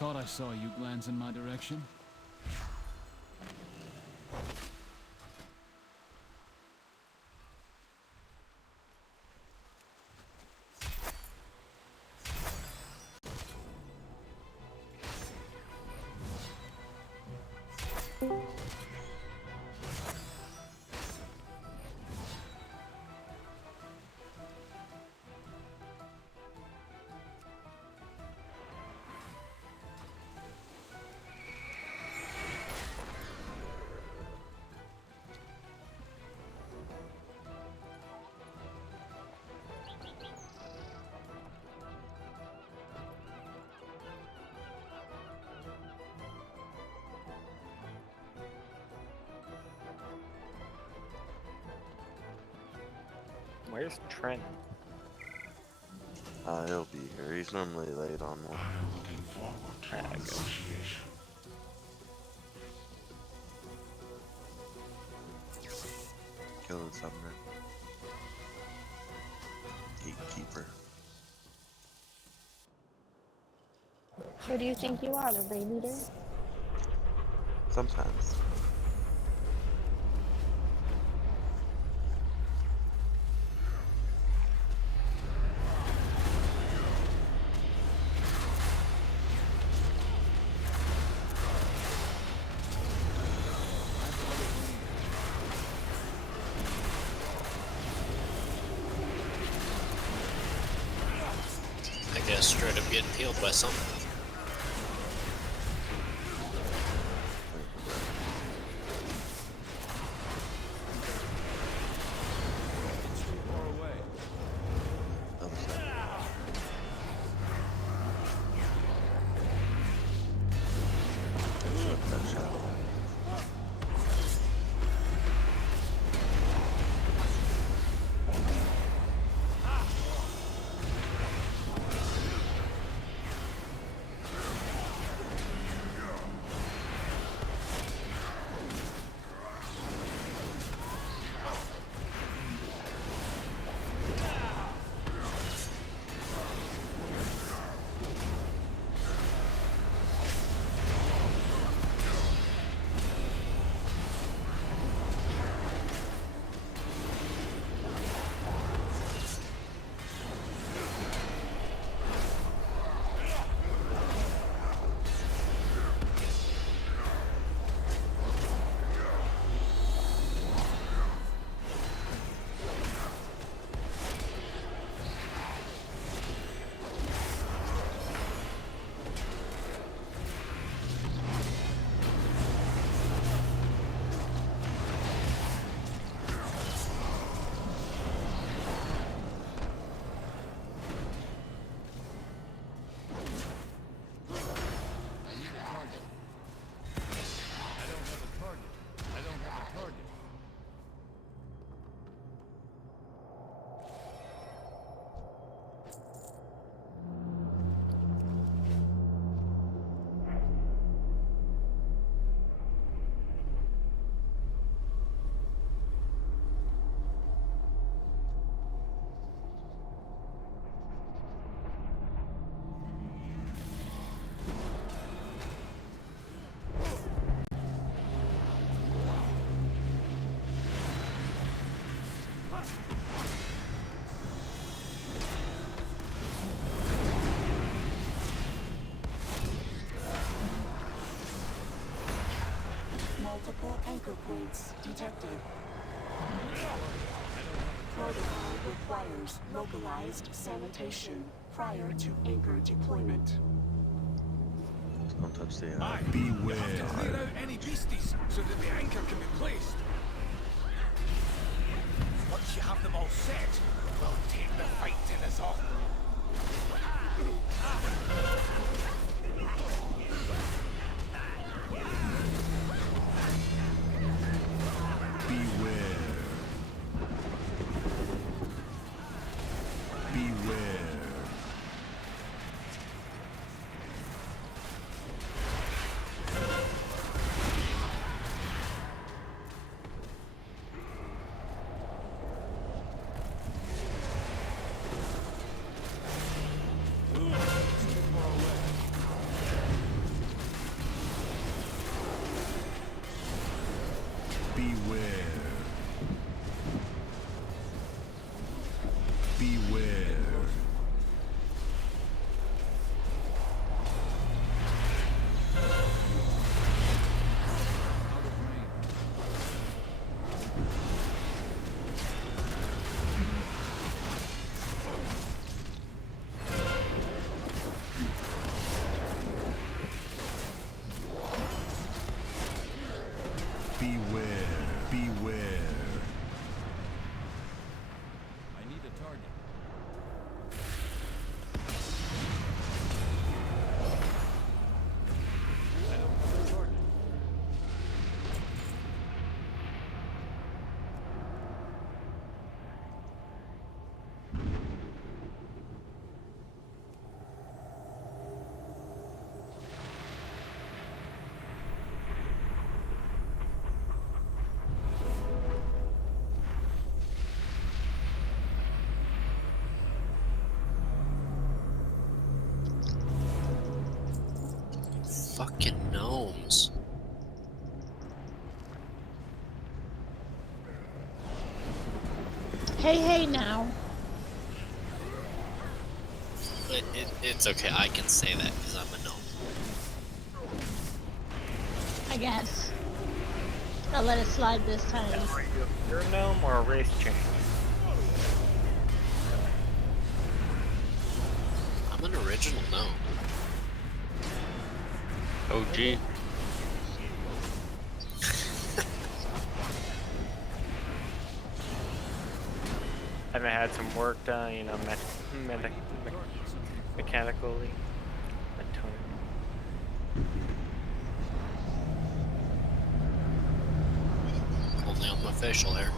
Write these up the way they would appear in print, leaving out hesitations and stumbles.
Thought I saw you glance in my direction. Where's Trent? He'll be here. He's normally late on one. I'm looking forward to our negotiation. Kill the summoner. Gatekeeper. Who do you think you are, the raid leader? Sometimes. I guess straight up getting healed by something. Multiple anchor points detected. Protocol requires localized sanitation prior to anchor deployment. Don't touch the Beware. Clear out any beasties so that the anchor can be placed. Once you have them all set, we'll take the fight to the top. Beware. Beware. Fucking gnomes. Hey now. It's okay, I can say that because I'm a gnome. I guess. I'll let it slide this time. You're a gnome or a race change? I'm an original gnome. OG. Haven't had some work done, you know, mechanically. Only on my facial hair.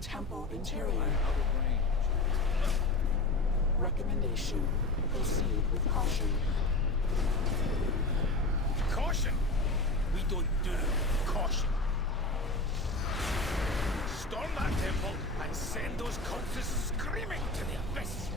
Temple interior. Recommendation: proceed with caution. Caution! We don't do caution. Storm that temple and send those cultists screaming to the abyss.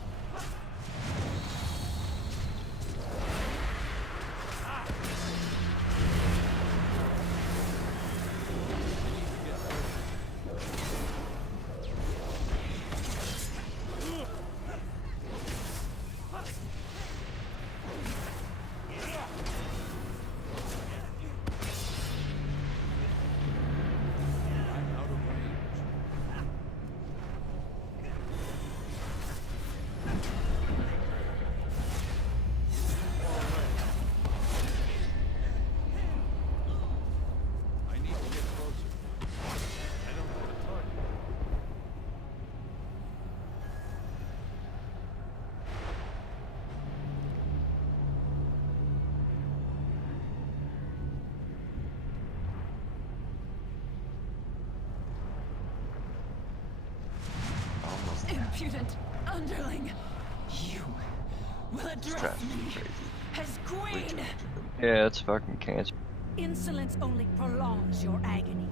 Impudent underling! You will address Trash, me crazy. as Way too queen. much of it. Yeah, it's fucking cancer. Insolence only prolongs your agony.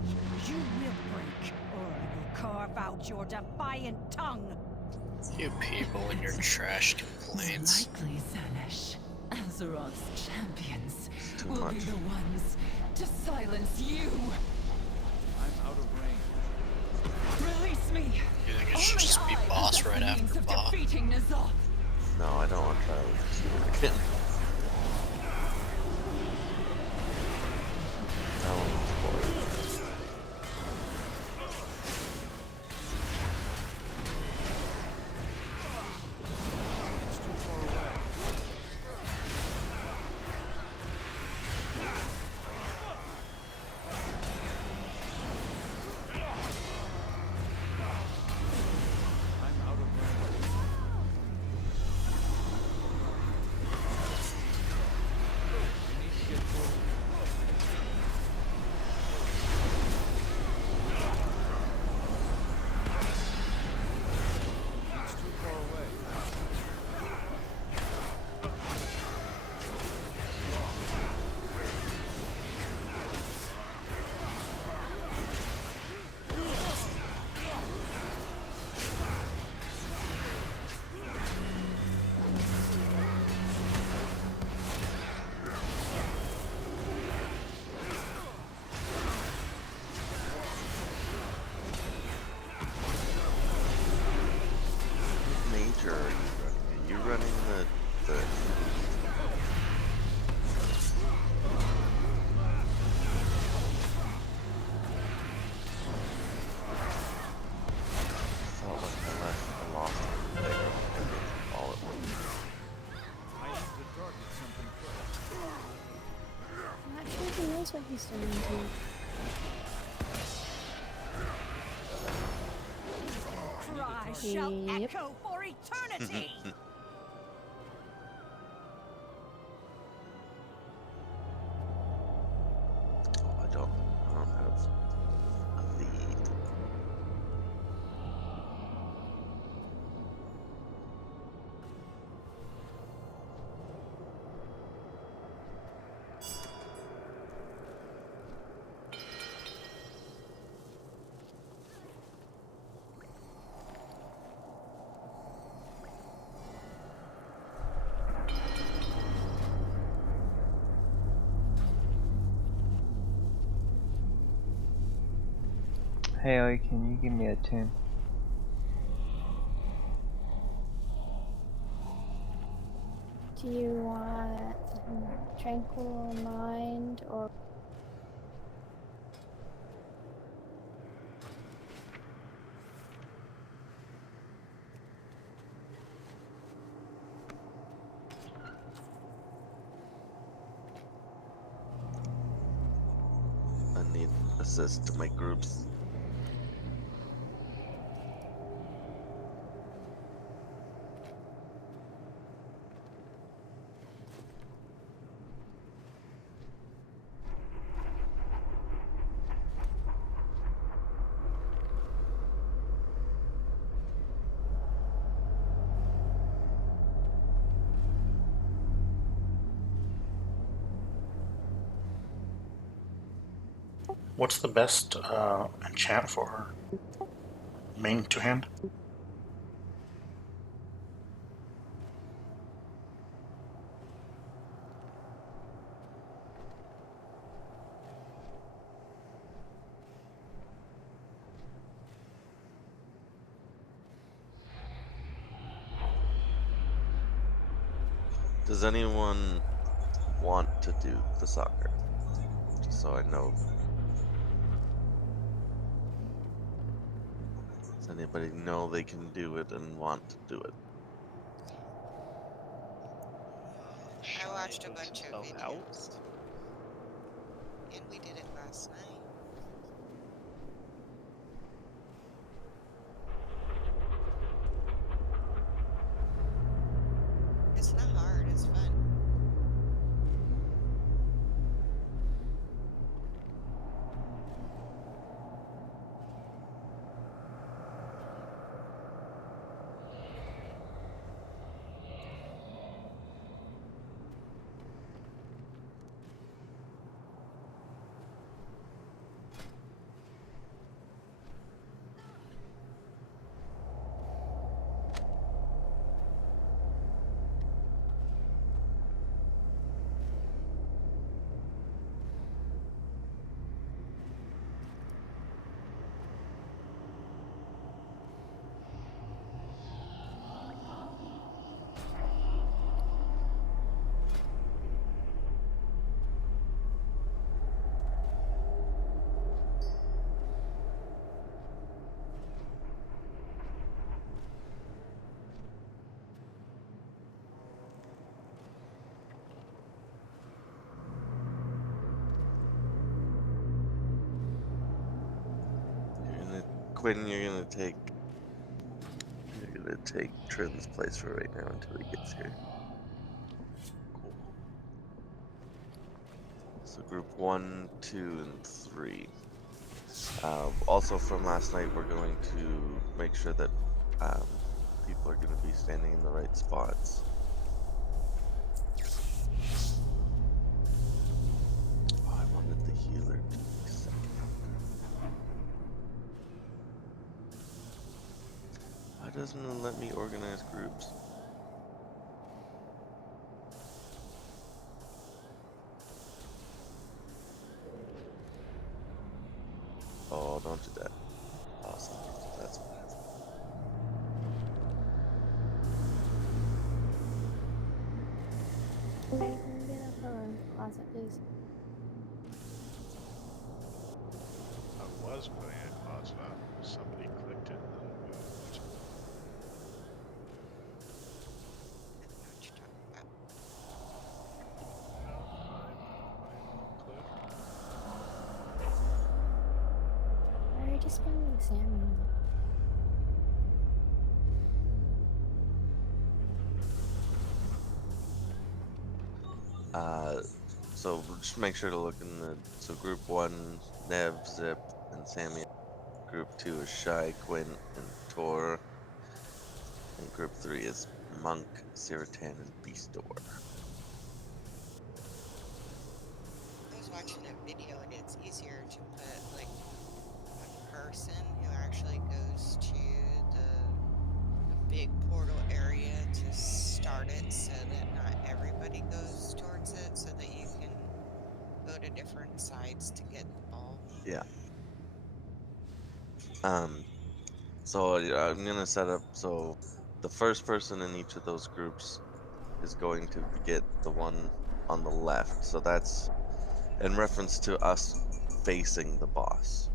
You will break, or I will carve out your defiant tongue. You people and your trash complaints. Likely, Zanesh. Azeroth's champions It's too will much. be the ones to silence you. I'm out of range. Release me. You think it should Only just be I boss possess right the after means of Ba? defeating Ny'Alotha. No, I don't want to try with again. That one was boring. It's too far away. I'm out of range. We need to get closer. It's too far away. What major are you running? Are you running the felt like I lost the playground all at once. I need to target something first. Actually, he knows what he's doing too. Cry shall Yep. echo for eternity. Oh, I don't have a lead. Hey, Oi, can you give me a tune? Do you want Tranquil Mind or I need assist to make groups. What's the best enchant for her? Main to hand? Does anyone want to do the soccer? Just so I know. Does anybody know they can do it and want to do it? I watched a bunch of videos. And we did it last night. It's not hard, it's fun. Quinn, you're gonna take Trin's place for right now until he gets here. Cool. So group 1, 2, and 3. Also from last night, we're going to make sure that people are going to be standing in the right spots. Oh, I wanted the healer to be second. Why doesn't it let me organize groups? Oh, don't do that. Awesome. That's what happened. Okay, can we get up our closet, please? I was putting a closet up. Somebody clicked it and then moved. I don't know what you're talking about. No, I'm all clicked. Why are you just spending Sammy? So just make sure to look in the group 1, Nev, Zip, and Sammy. Group 2 is Shy, Quinn, and Tor. And group 3 is Monk, Siratan, and Beastor. I was watching a video and it's easier to put like one person who actually goes to the big portal area to start it so that not everybody goes towards it so that you can go to different sides to get the ball. Yeah. So I'm gonna set up so the first person in each of those groups is going to get the one on the left. So that's in reference to us facing the boss.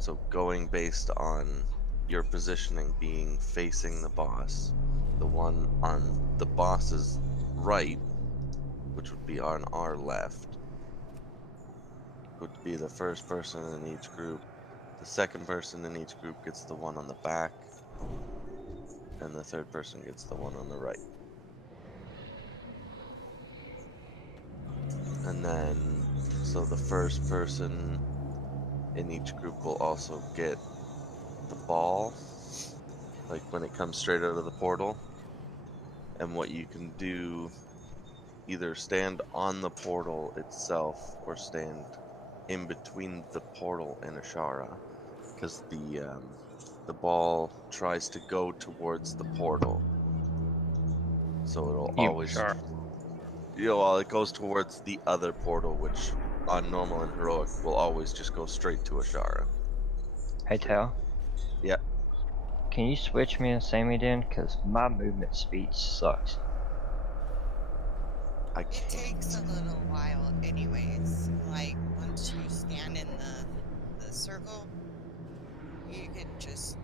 So going based on your positioning being facing the boss, the one on the boss's right, which would be on our left, would be the first person in each group. The second person in each group gets the one on the back, and the third person gets the one on the right. And then, so the first person in each group will also get the ball, like when it comes straight out of the portal. And what you can do, either stand on the portal itself or stand in between the portal and Ashara, because the ball tries to go towards the portal, so it'll always, it goes towards the other portal, which on normal and heroic will always just go straight to Ashara. Hey, Tal. Yeah. Can you switch me and Sammy then? Cause my movement speed sucks. It takes a little while anyways. Like once you stand in the circle, you can just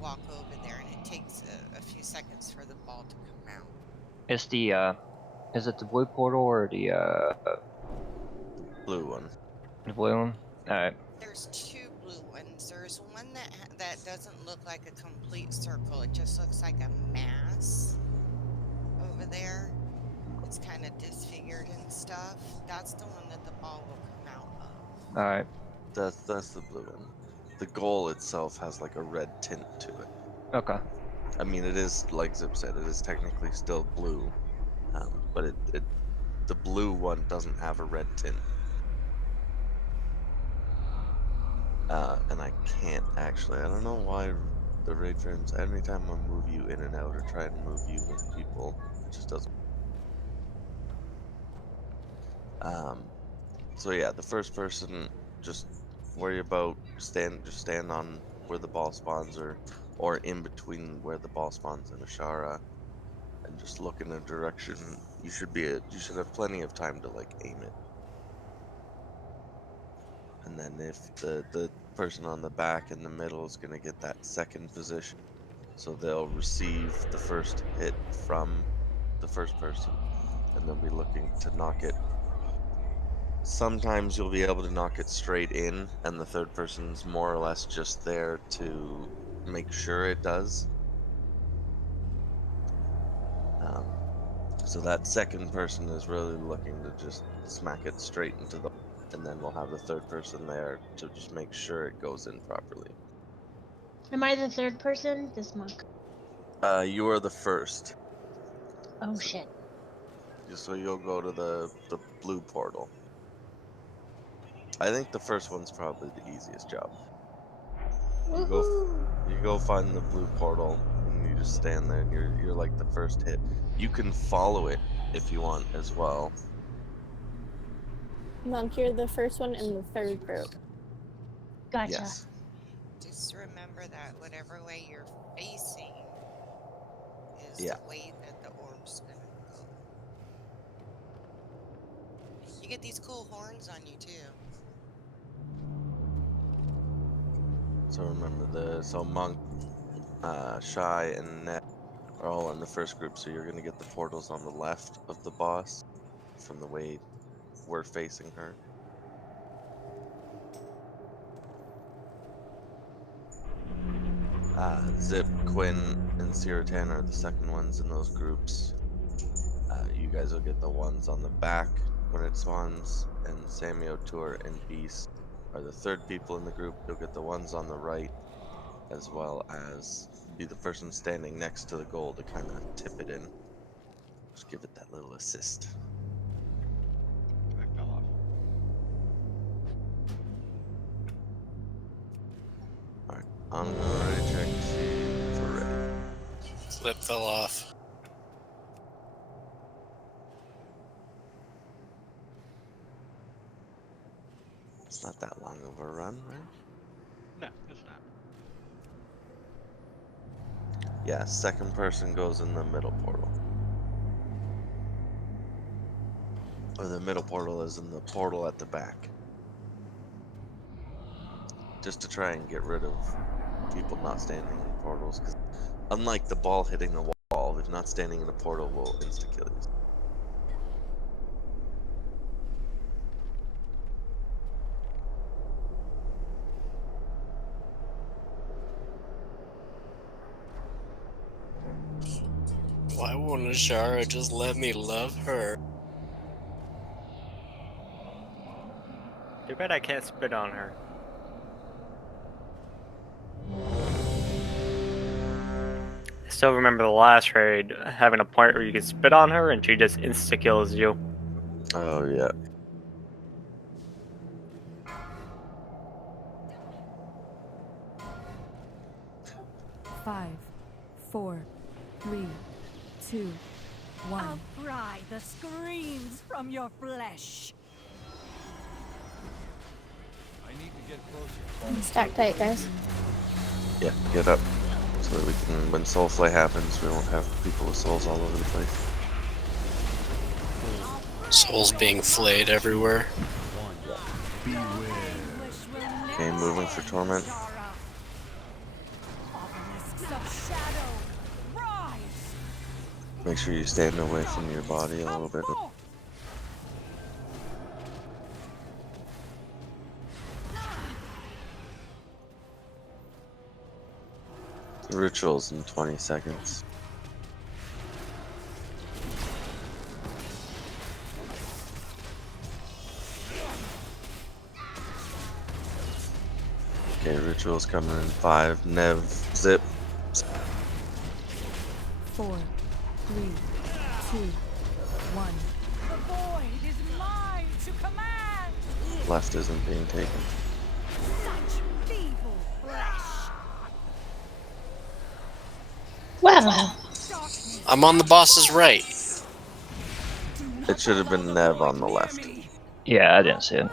walk over there and it takes a few seconds for the ball to come out. It's the is it the blue portal or the Blue one? The blue one. All right. There's two blue ones. There's one that doesn't look like a complete circle. It just looks like a mass over there. It's kind of disfigured and stuff. That's the one that the ball will come out of. All right. That's the blue one. The goal itself has like a red tint to it. Okay. I mean, it is, like Zip said, it is technically still blue, but the blue one doesn't have a red tint. And I can't actually, I don't know why the raid frames, anytime I move you in and out or try and move you with people, it just doesn't. So yeah, the first person, just worry about just stand on where the ball spawns or in between where the ball spawns in Ashara, and just look in a direction. You should have plenty of time to like aim it. And then if the person on the back in the middle is going to get that second position, so they'll receive the first hit from the first person, and they'll be looking to knock it sometimes you'll be able to knock it straight in, and the third person's more or less just there to make sure it does. So that second person is really looking to just smack it straight into the, and then we'll have the third person there to just make sure it goes in properly. Am I the third person? This monk. You are the first. Oh shit. So you'll go to the blue portal. I think the first one's probably the easiest job. You go find the blue portal, and you just stand there, and you're like the first hit. You can follow it if you want as well. Monk, you're the first one in the third group. Gotcha. Yes. Just remember that whatever way you're facing is Yeah. the way that the orb's gonna go. You get these cool horns on you too. So remember so Monk, Shy, and Net are all in the first group, so you're gonna get the portals on the left of the boss from the way we're facing her. Zip, Quinn, and Siratan are the second ones in those groups. You guys will get the ones on the back when it spawns, and Samio, Tour, and Beast are the third people in the group. You'll get the ones on the right, as well as be the person standing next to the goal to kind of tip it in. Just give it that little assist. I fell off. Alright, I'm gonna check to see if we're ready. Flip fell off. It's not that long of a run, right? No, it's not. Yeah, second person goes in the middle portal. Or the middle portal is in the portal at the back. Just to try and get rid of people not standing in portals, because unlike the ball hitting the wall, if not standing in a portal will insta-kill you. Why won't Ashara just let me love her? Too bad I can't spit on her. I still remember the last raid having a point where you could spit on her and she just insta-kills you. Oh, yeah. Five, 4, 3, 2, 1. I'll pry the screams from your flesh. I need to get closer. Stack tight, guys. Yeah, get up. So that we can, when Soulflay happens, we won't have people with souls all over the place. Souls being flayed everywhere. Okay, moving for Torment. Make sure you stand away from your body a little bit. Rituals in 20 seconds. Okay, rituals coming in 5. Nev, Zip. 4, 3, 2, 1. The void is mine to command. Left isn't being taken. Such feeble flesh. Wow. I'm on the boss's right. It should have been Nev on the left. Yeah, I didn't see it.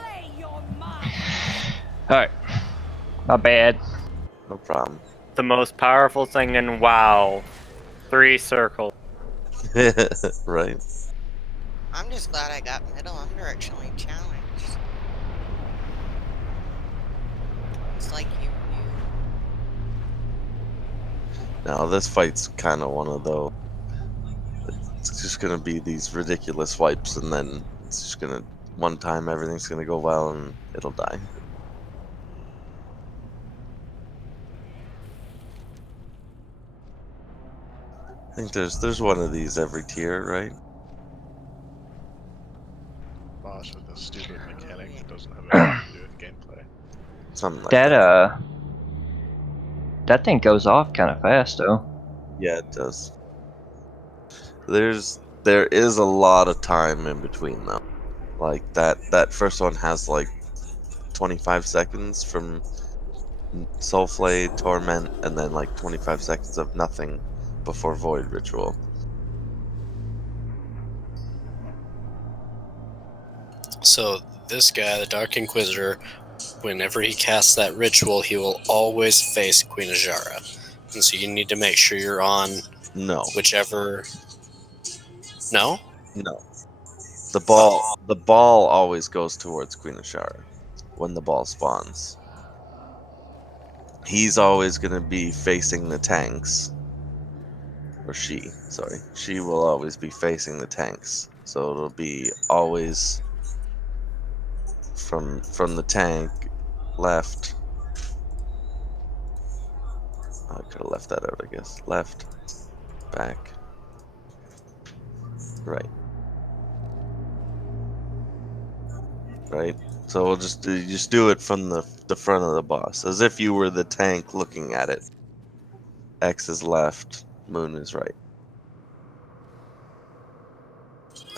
Alright. My bad. No problem. The most powerful thing in WoW. 3 circles. Right. I'm just glad I got middle. I'm directionally challenged. It's like you. Now this fight's kind of one of those. It's just gonna be these ridiculous wipes, and then it's just gonna one time everything's gonna go well and it'll die. I think there's one of these every tier, right? Boss with a stupid mechanic that doesn't have anything to do with gameplay. Something like That that. that thing goes off kind of fast though. Yeah, it does. There is a lot of time in between though. Like that first one has like 25 seconds from Soulflay, Torment, and then like 25 seconds of nothing before Void Ritual. So this guy, the Dark Inquisitor, whenever he casts that ritual, he will always face Queen Azshara. And so you need to make sure you're on whichever. No? No. The ball always goes towards Queen Azshara when the ball spawns. He's always going to be facing the tanks. Or she, sorry. She will always be facing the tanks. So it'll be always from the tank left. I could have left that out, I guess. Left, back, right. Right? So we'll just do it from the front of the boss, as if you were the tank looking at it. X is left, Moon is right.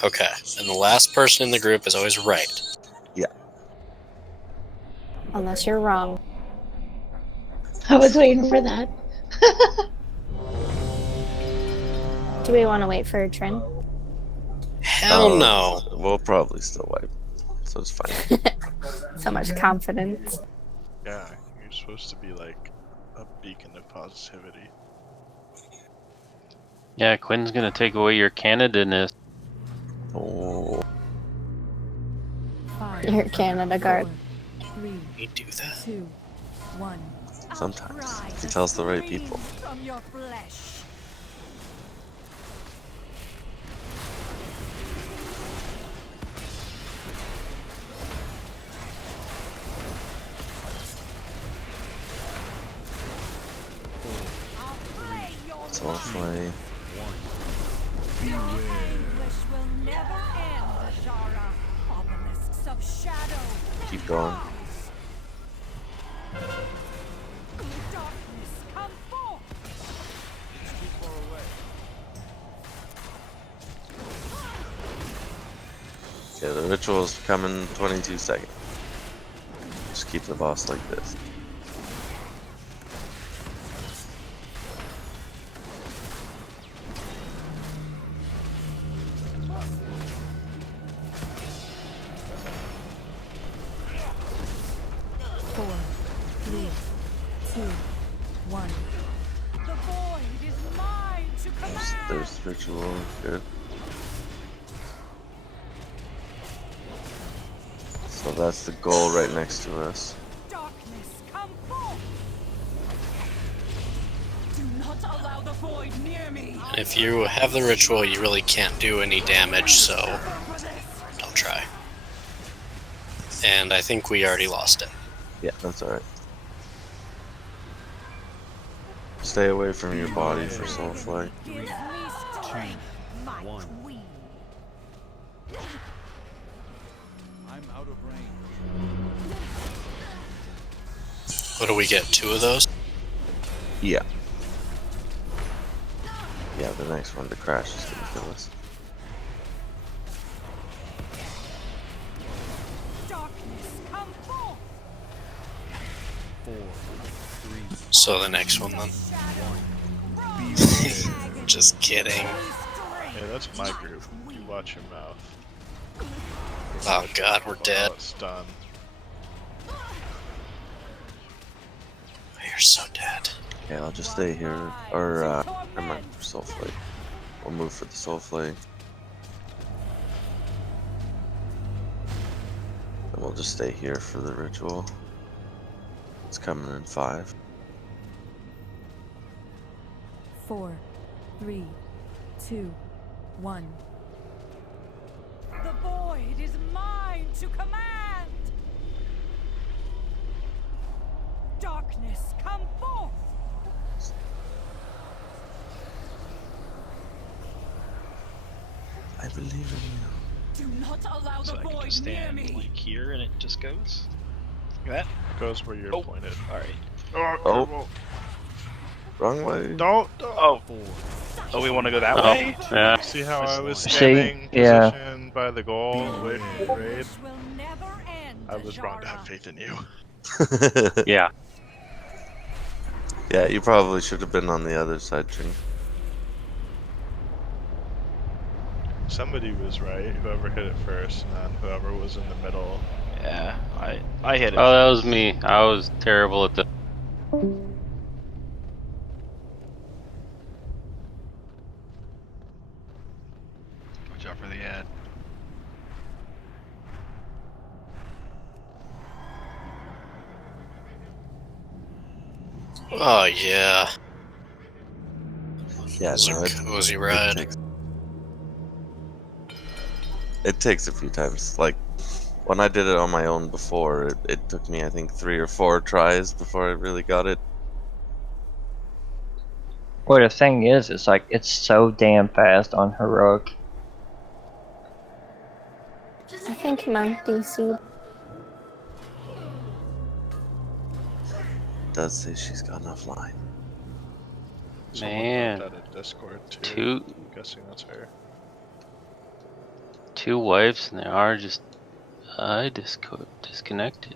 Okay. And the last person in the group is always right. Yeah. Unless you're wrong. I was waiting for that. Do we want to wait for Trin? Hell no. We'll probably still wipe, so it's fine. So much confidence. Yeah, you're supposed to be like a beacon of positivity. Yeah, Quinn's gonna take away your Canada-ness. Oh. You're Canada guard. 3, You do that. 2, 1. Sometimes. He tells the right people. From your flesh. Soulflay. Your anguish will never end, Azshara. Obelisks of shadow. Keep going. Darkness, come forth. It's too far away. Okay, the ritual's coming 22 seconds. Just keep the boss like this. There's ritual, good. So that's the goal right next to us. Darkness, come forth. Do not allow the void near me. If you have the ritual, you really can't do any damage, so don't try. And I think we already lost it. Yeah, that's alright. Stay away from your body for Soulflay. Give me strength, my queen. I'm out of range. What do we get? 2 of those? Yeah. Yeah, the next one to crash is gonna kill us. Darkness, come forth. So the next one then. Just kidding. Hey, that's my group. You watch your mouth. Oh god, we're dead. It's done. You're so dead. Okay, I'll just stay here. Or, never mind, for Soulflay. We'll move for the Soulflay. And we'll just stay here for the ritual. It's coming in 5. 4, 3, 2, 1. The void is mine Darkness, come forth! I believe in you. Do not allow So the I can void just near stand me! like here and it just goes? Like that? Goes where you're pointed. Alright. Oh. Wrong way. Don't. Oh. Oh, we want to go that Oh, way? yeah. See how I was See? standing Yeah. position by the goal, away from the raid? Will never end, I was wrong to have Ajara. faith in you. Yeah. Yeah, you probably should have been on the other side, Trin. Somebody was right, whoever hit it first, and then whoever was in the middle. Yeah, I hit it. Oh, that was me. I was terrible at the. Watch out for the ad. Oh yeah. Yeah, It's no, a cozy ride. It takes a few times. Like, when I did it on my own before, it took me, I think, 3 or 4 tries before I really got it. Well, the thing is, it's like, it's so damn fast on Heroic. I think Monk DC. Does say she's got enough line. Someone Man. wrote that in Discord too. Two I'm guessing that's her. wives and they are just disconnected.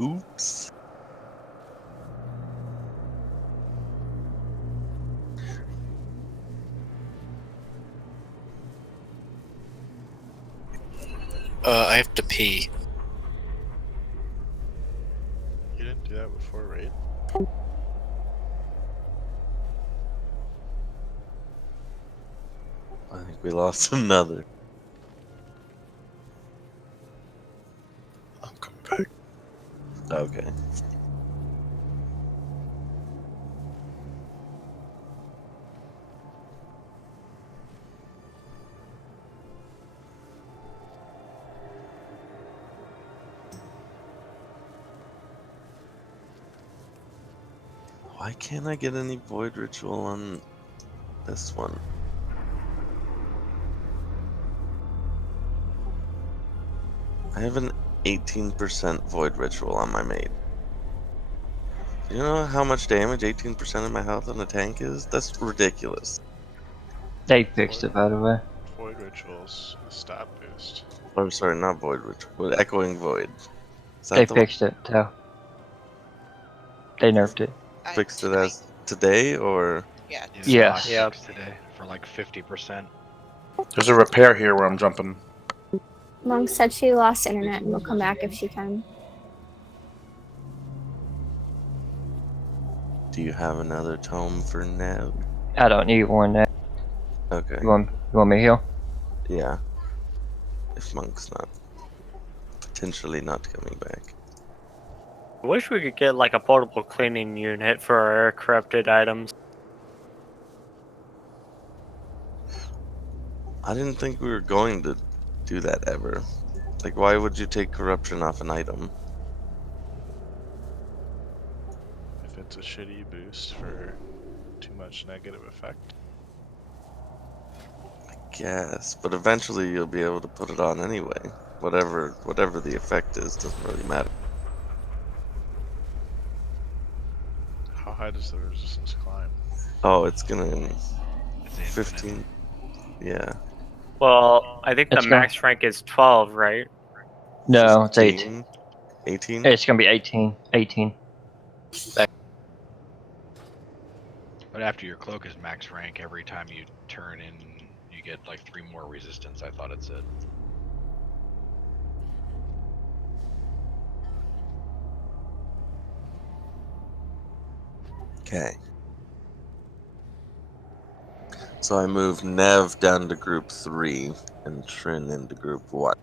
Oops. I have to pee. You didn't do that before raid? I think we lost another. I'm coming back. Okay. Why can't I get any void ritual on this one? I have an 18% void ritual on my maid. You know how much damage 18% of my health on a tank is? That's ridiculous. They fixed it, by the way. Void rituals, stat boost. I'm sorry, not void ritual, but echoing void. Is that They the fixed it, too. They nerfed it. fixed it as today or? Yeah. Yes. Yeah. Today for like 50%. There's a repair here where I'm jumping. Monk said she lost internet and will come back if she can. Do you have another tome for Nev? I don't need one now. Okay. You want me to heal? Yeah. If Monk's not potentially not coming back. I wish we could get like a portable cleaning unit for our corrupted items. I didn't think we were going to do that ever. Like, why would you take corruption off an item? If it's a shitty boost for too much negative effect. I guess, but eventually you'll be able to put it on anyway. Whatever the effect is, doesn't really matter. How high does the resistance climb? Oh, it's gonna 15. Yeah. Well, I think the It's max rank is 12, right? No, it's 18. 18? It's gonna be 18. 18. But after your cloak is max rank, every time you turn in, you get like 3 more resistance, I thought it said. Okay. So I moved Nev down to group 3 and Trin into group 1.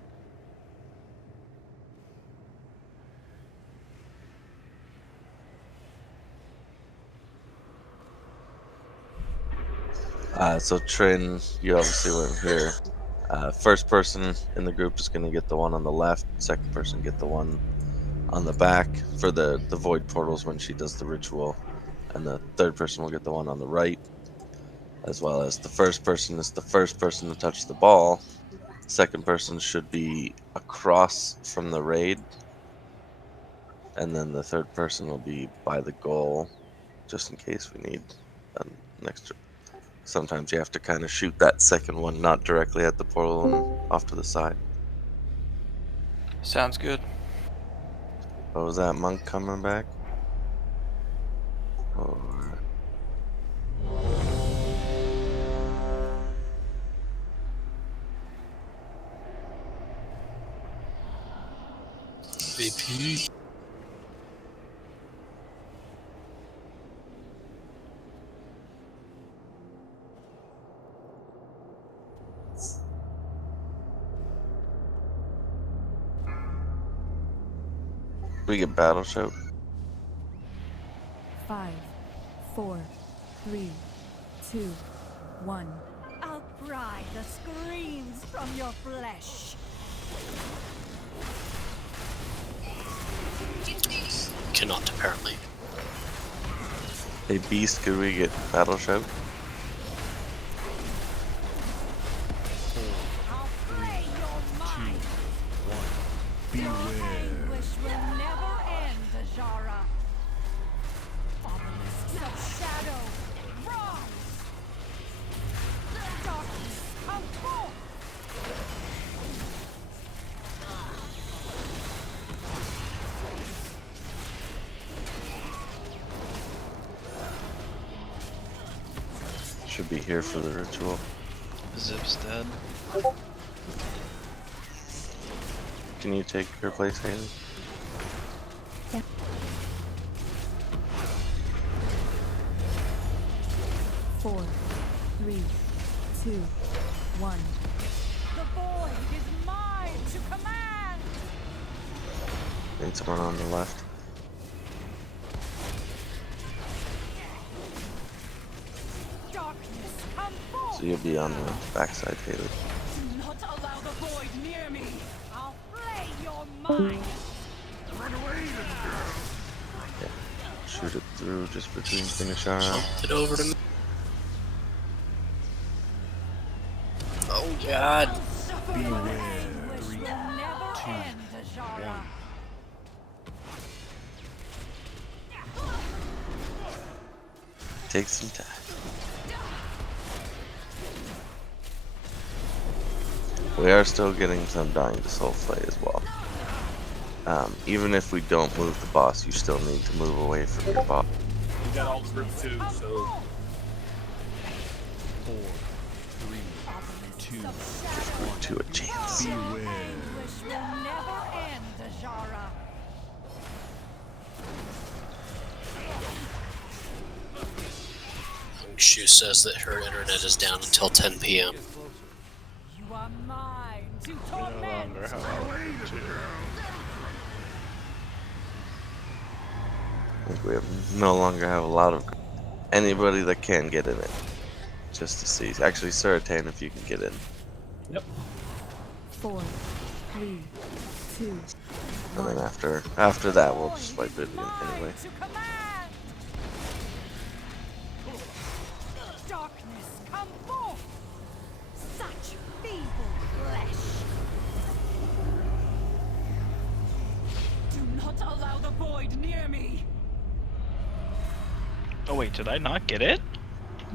So Trin, you obviously went here. First person in the group is going to get the one on the left. Second person get the one on the back for the void portals when she does the ritual, and the third person will get the one on the right. As well as the first person is the first person to touch the ball. Second person should be across from the raid, and then the third person will be by the goal, just in case we need an extra. Sometimes you have to kind of shoot that second one not directly at the portal and off to the side. Sounds good. What was that, monk coming back? Or VP. we get battle shout. 5, 4, 3, 2, 1. I'll pry the screams from your flesh. Cannot, apparently. Hey Beast, could we get battle shout? I'll flay your mind. Your anguish will never end, Ajara. Obelisks of shadow, rise! Darkness, come forth! Should be here for the ritual. Zip's dead. Can you take her place, Haley? Yeah. Four, 3, 2, 1. The void is mine to command! Need someone on the left. Darkness, come forth! So you'll be on the backside, Haley. Do not allow the void near me! I'll flay your mind! Run away, little girl. Shoot it through just between Finishara. Jumped it over to me. Oh god. Beware. Anguish will never end, Ajara. Take some time. We are still getting some dying to soulflay as well. Even if we don't move the boss, you still need to move away from your boss. We got all group 2, so 4, 3, 2, Give group 2 a chance. Anguish will never end, Ajara. Shu says that her internet is down until 10 p.m. You are mine to We no torment. longer have all two. I think we no longer have a lot of anybody that can get in it. Just to see. Actually, Suratan, if you can get in. Yep. 4, 3, 2, And then after that, we'll just wipe it anyway. To command. Darkness, come forth. Such feeble flesh. Do not allow the void near me. Oh wait, did I not get it?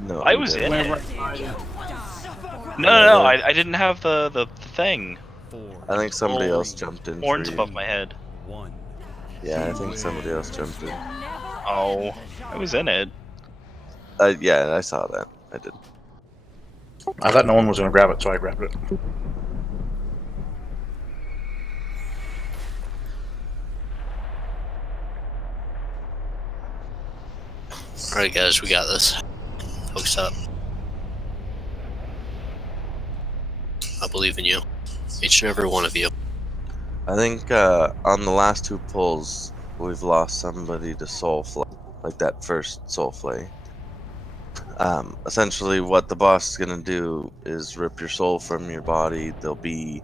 No, I you was didn't. in it. You No, I didn't have the thing. I think somebody else jumped in. Horns for you. above my head. Yeah, I think somebody else jumped in. Oh, I was in it. Yeah, I saw that. I did. I thought no one was going to grab it, so I grabbed it. Alright guys, we got this. Focus up. I believe in you. Each and every one of you. I think on the last 2 pulls, we've lost somebody to Soulflay. Like that first Soulflay. Essentially, what the boss is gonna do is rip your soul from your body. There'll be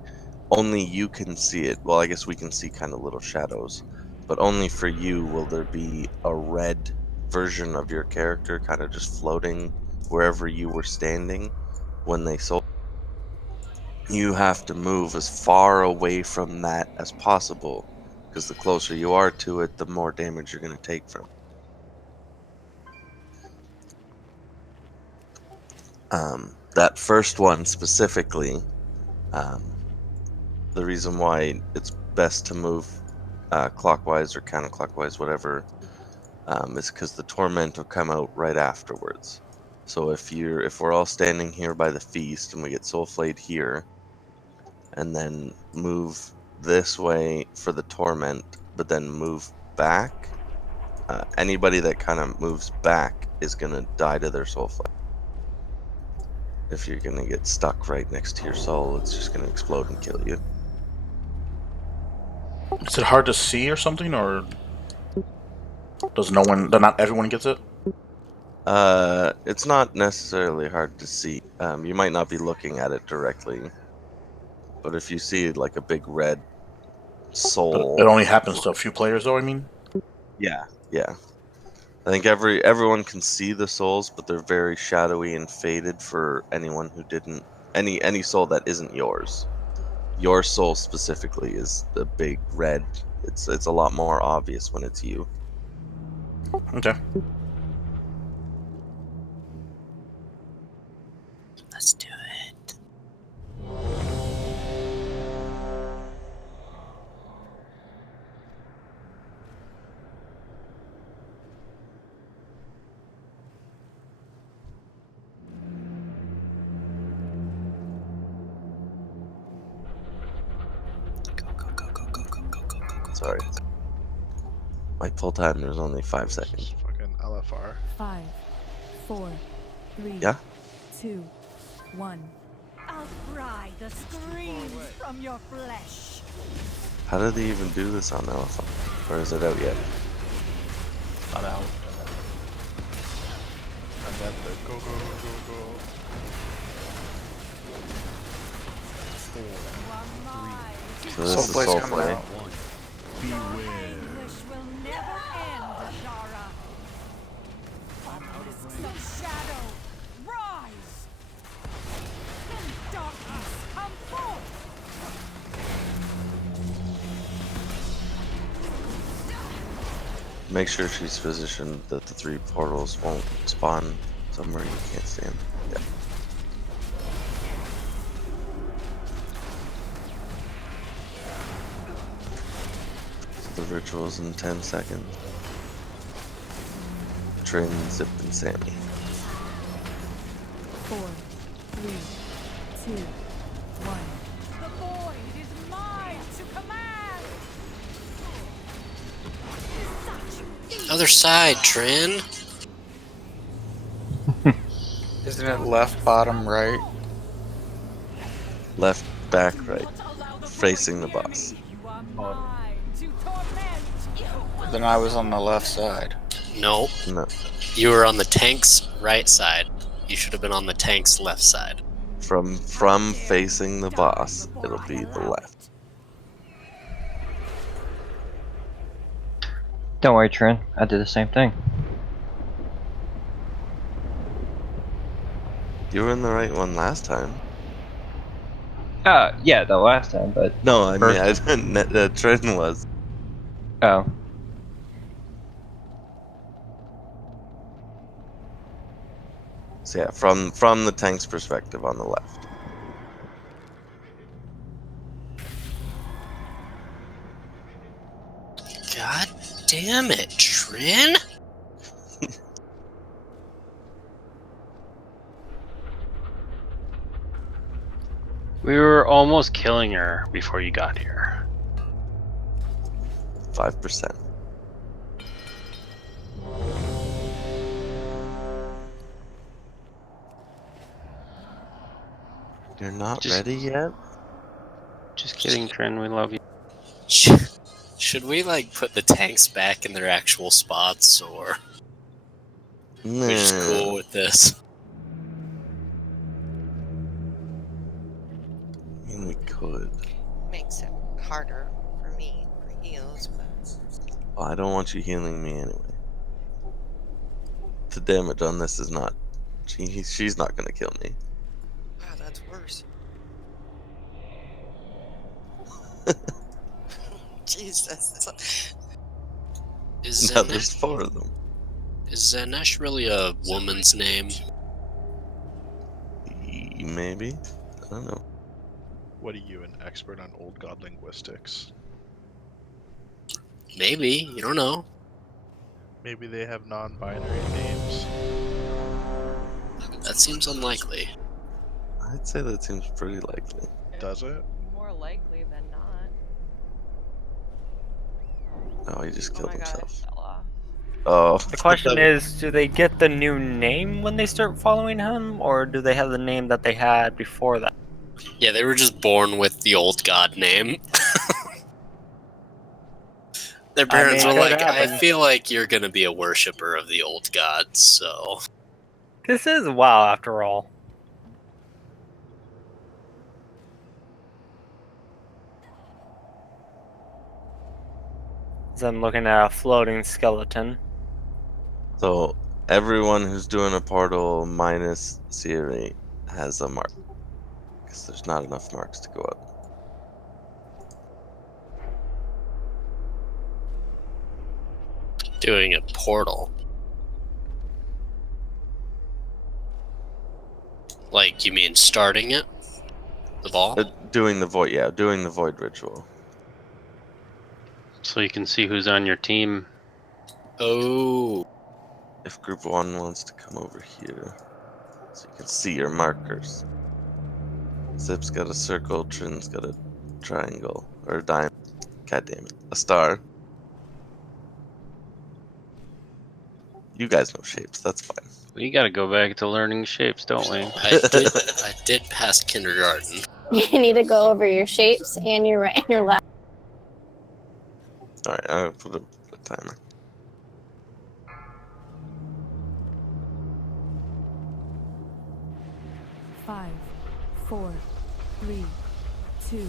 only you can see it. Well, I guess we can see kind of little shadows, but only for you will there be a red version of your character kind of just floating wherever you were standing when they sold. You have to move as far away from that as possible, because the closer you are to it, the more damage you're going to take from it. That first one specifically, the reason why it's best to move clockwise or counterclockwise, whatever, is because the torment will come out right afterwards. So if we're all standing here by the feast and we get soul flayed here, and then move this way for the torment, but then move back, anybody that kind of moves back is gonna die to their soul flay. If you're gonna get stuck right next to your soul, it's just gonna explode and kill you. Is it hard to see or something, or does not everyone gets it? It's not necessarily hard to see. You might not be looking at it directly, but if you see like a big red soul, It only happens to a few players, though. I mean, yeah. I think everyone can see the souls, but they're very shadowy and faded for anyone who didn't any soul that isn't yours. Your soul specifically is the big red. It's a lot more obvious when it's you. Okay. Let's do it. Sorry. My pull timer is only 5 seconds. Fucking LFR. 5, 4, 3, Yeah? 2, 1. I'll pry the screams from your flesh. How did they even do this on Elephant? Or is it out yet? Not out. And then the go. 4, 3. So this is soul flay. Anguish will never end, Jara. Of shadow, rise! In darkness, come forth! Make sure she's positioned that the 3 portals won't spawn somewhere you can't stand. Yeah. So the ritual's in 10 seconds. Trin, Zip, and Sammy. 4, 3, 2, 1. The void is mine to command! Other side, Trin. Isn't it left, bottom, right? Left, back, right. Facing the boss. Then I was on the left side. Nope. No. You were on the tank's right side. You should have been on the tank's left side. From facing the boss, it'll be the left. Don't worry, Trin. I did the same thing. You were in the right one last time. Yeah, the last time, but... No, I mean, Trin was. Oh. So yeah, from the tank's perspective on the left. God damn it, Trin! We were almost killing her before you got here. 5%. You're not ready yet? Just kidding, Trin. We love you. Should we, like, put the tanks back in their actual spots, or... We're just cool with this? mean, we could. Makes it harder for me for heals, but Well, I don't want you healing me anyway. The damage on this is not. She's not gonna kill me. wow, that's worse. Jesus. Is Now there's 4 of them. Is Zanesh really a woman's name? Maybe. I don't know. What are you, an expert on old god linguistics? Maybe, you don't know. Maybe they have non-binary names. That seems unlikely. I'd say that seems pretty likely. Does it? More likely than not. Oh, he just killed my God, himself. it fell off. Oh. The question is, do they get the new name when they start following him, or do they have the name that they had before that? Yeah, they were just born with the old god name. Their parents were like, I feel like you're gonna be a worshipper of the old gods, so... This is WoW after all. So I'm looking at a floating skeleton. So everyone who's doing a portal minus Siri has a mark. Because there's not enough marks to go up. Doing a portal. Like, you mean starting it? The ball? Doing the void, yeah, doing the void ritual. So you can see who's on your team. Oh. If group 1 wants to come over here, so you can see your markers. Zip's got a circle, Trin's got a triangle, or a diamond. God damn it, a star. You guys know shapes, that's fine. We gotta go back to learning shapes, don't we? I did pass kindergarten. You need to go over your shapes and your right and your left. Alright, I'll put a timer. Five, 4, 3, 2,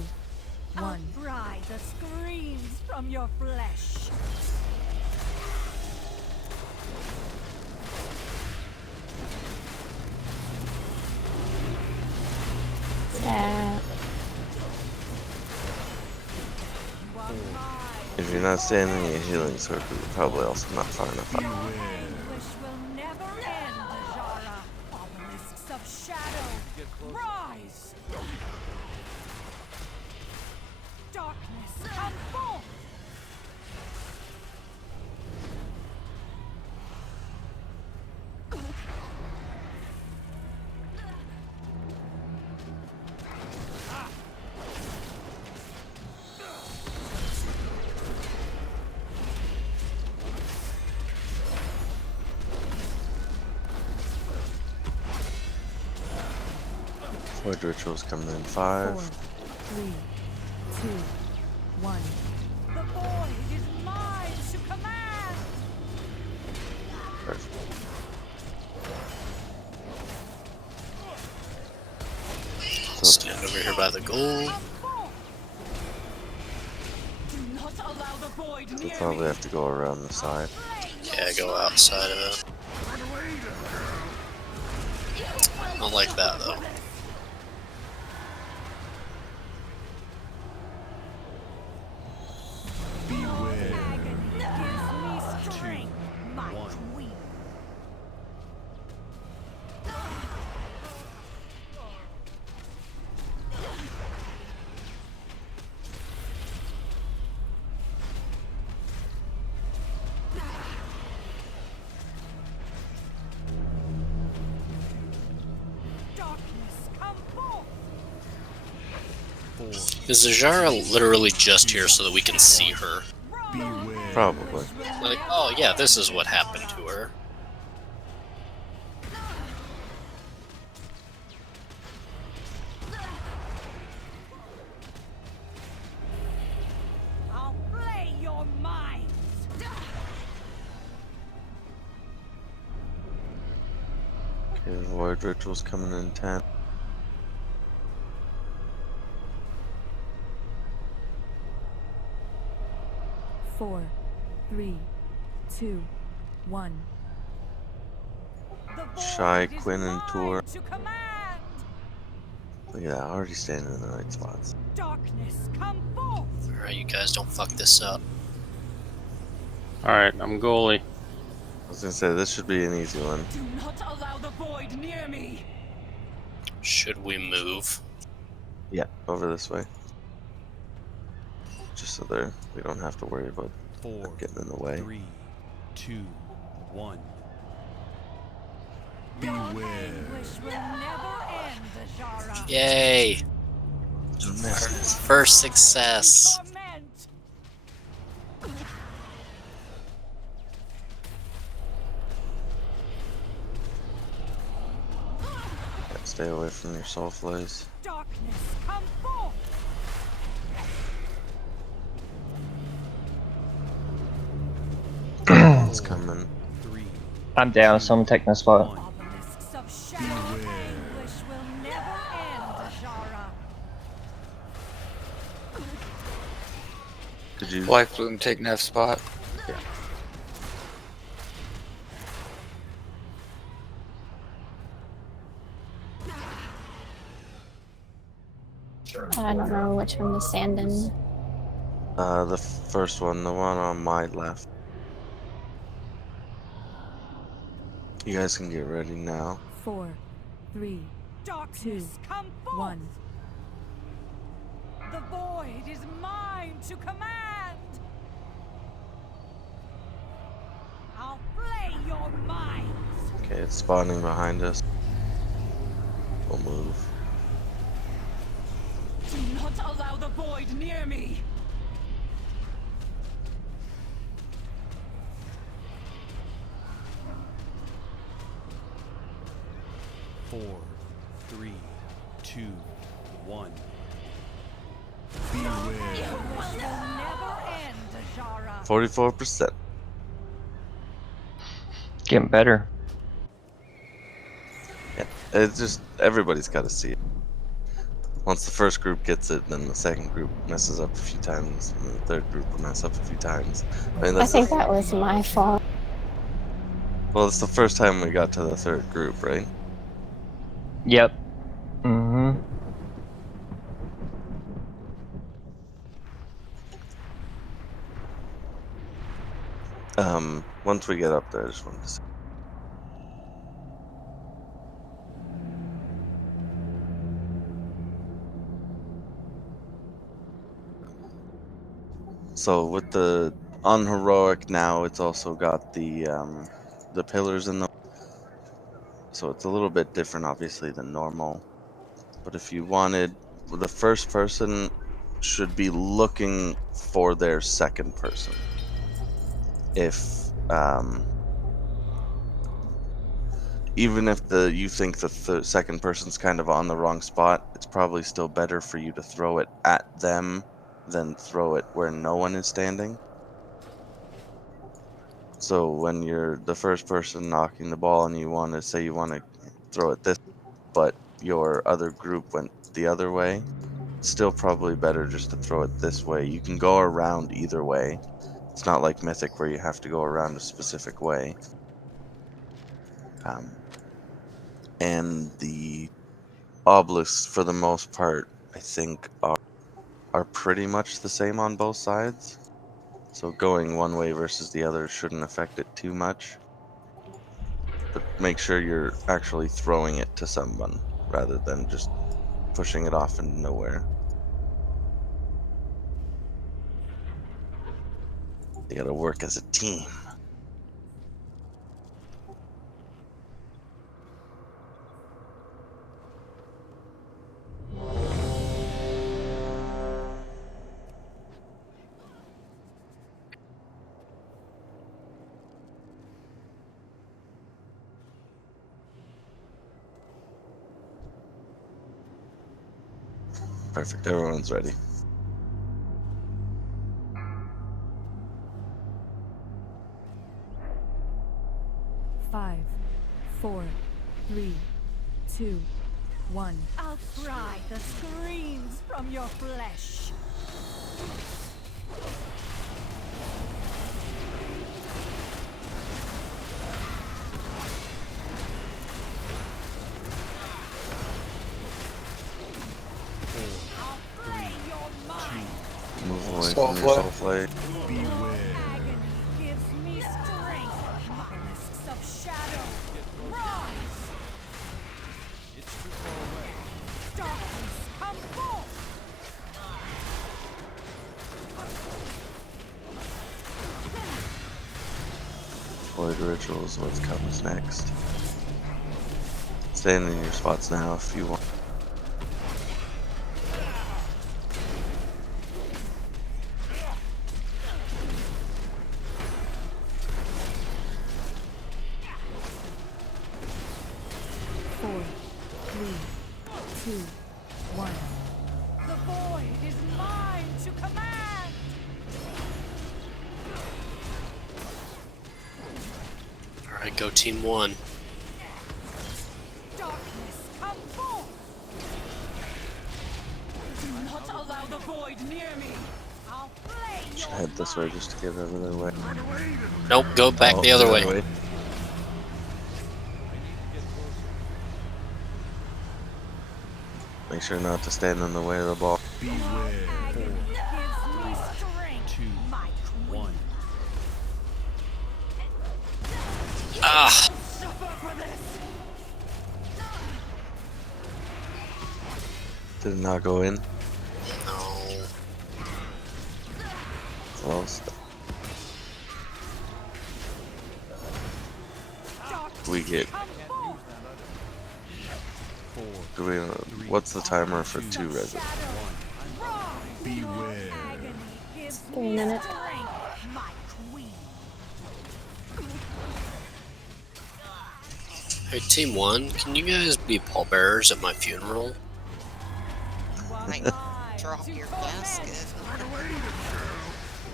1. Pry the screams from your flesh. If you're not standing in your healing circle, you're probably also not far enough up. Anguish will never end, Ny'Alotha. Obelisks of shadow, rise! Darkness, come forth! Void ritual's coming in 5. 4, 3, 2, 1. The void is mine to command! Perfect. Stand over here by the gold. Do not allow the void We'll near probably me! have to go around the side. Yeah, go outside of it. I don't like that, though. Is Zajara literally just here so that we can see her? Probably. Like, oh yeah, this is what happened to her. I'll play your minds! Okay, the void ritual's coming in 10. 4, 3, 2, 1. Shy, Quinn, and Tour. Look at that, already standing in the right spots. Darkness, come forth. Alright, you guys don't fuck this up. Alright, I'm goalie. I was gonna say, this should be an easy one. Do not allow the void near me. Should we move? Yeah, over this way. Just so we don't have to worry about 4, getting in the way. 3, 2, 1. Beware. Yay! First success. Stay away from your soul flays. Darkness, come forth. It's coming. I'm down, so I'm taking a spot. Could you Life Bloom taking F spot? Yeah. I don't know which one to stand in. The first one, the one on my left. You guys can get ready now. 4, 3, Darkness, 2, come forth. 1. The void is mine to command. I'll flay your minds. Okay, it's spawning behind us. We'll move. Do not allow the void near me. Four, 3, 2, 1. Beware. It will never end, Jara. 44%. Getting better. Yeah, it's just everybody's got to see it. Once the first group gets it, then the second group messes up a few times, and the third group will mess up a few times. I think that was my fault. Well, it's the first time we got to the third group, right? Yep. Mm-hmm. Once we get up there, I just wanted to say. So with the unheroic now, it's also got the pillars in them. So it's a little bit different, obviously, than normal. But if you wanted, the first person should be looking for their second person. If even if you think the second person's kind of on the wrong spot, it's probably still better for you to throw it at them than throw it where no one is standing. So when you're the first person knocking the ball and you want to throw it this, but your other group went the other way, it's still probably better just to throw it this way. You can go around either way. It's not like Mythic where you have to go around a specific way. And the obelisks, for the most part, I think are pretty much the same on both sides. So going one way versus the other shouldn't affect it too much. But make sure you're actually throwing it to someone rather than just pushing it off into nowhere. You gotta work as a team. Perfect, everyone's ready. Five, 4, 3, 2, 1. I'll fry the screams from your flesh. Move away Soul from your Flare. soul flare. Agony gives me strength. My risks of shadow. Rise! It's too far away. Darkness, come forth! Void ritual is what comes next. Stand in your spots now if you want. Four, three, two, one. The void is mine to command! Alright, go team 1. Darkness, come forth! Do not allow the void near me! I'll flay Should your head this way just to get out of their way. Nope, go back Oh, the other way. Make sure not to stand in the way of the ball. agony gives me strength, 2, my queen. 1. Ah! Suffer for this! Did it not go in? No. Close. We get. Do we? What's the timer for 2 resin? Beware. 3 minutes. My queen. Hey, team 1, can you guys be pallbearers at my funeral? Might drop your basket.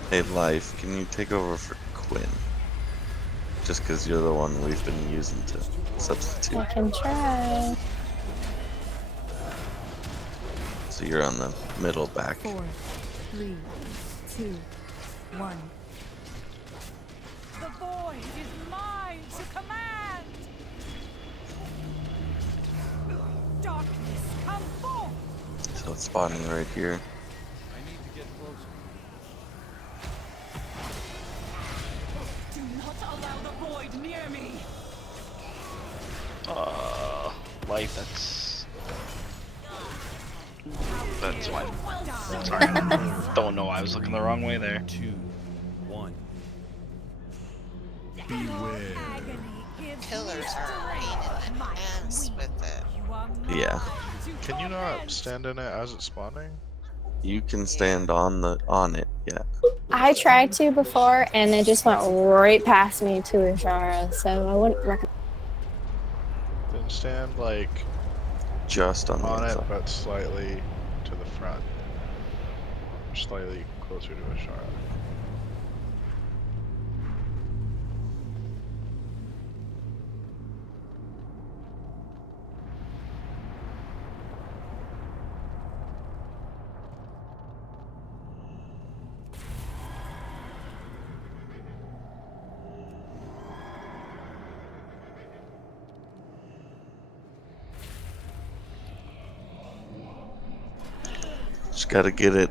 Hey, Life, can you take over for Quinn? Just because you're the one we've been using to substitute. I can try. So you're on the middle back. 4, 3, 2, 1. The void is mine to command! Darkness, come forth! So it's spawning right here. I need to get closer. Do not allow the void near me! Life, that's fine. Sorry. Don't know, I was looking the wrong way there. 2, 1. Beware. Pillars are a pain in the ass with it. Yeah. Can you not stand in it as it's spawning? You can stand on it, yeah. I tried to before, and it just went right past me to Ashara, so I wouldn't recommend. Then stand like Just on the on it, inside. but slightly to the front, slightly closer to Ashara. Just gotta get it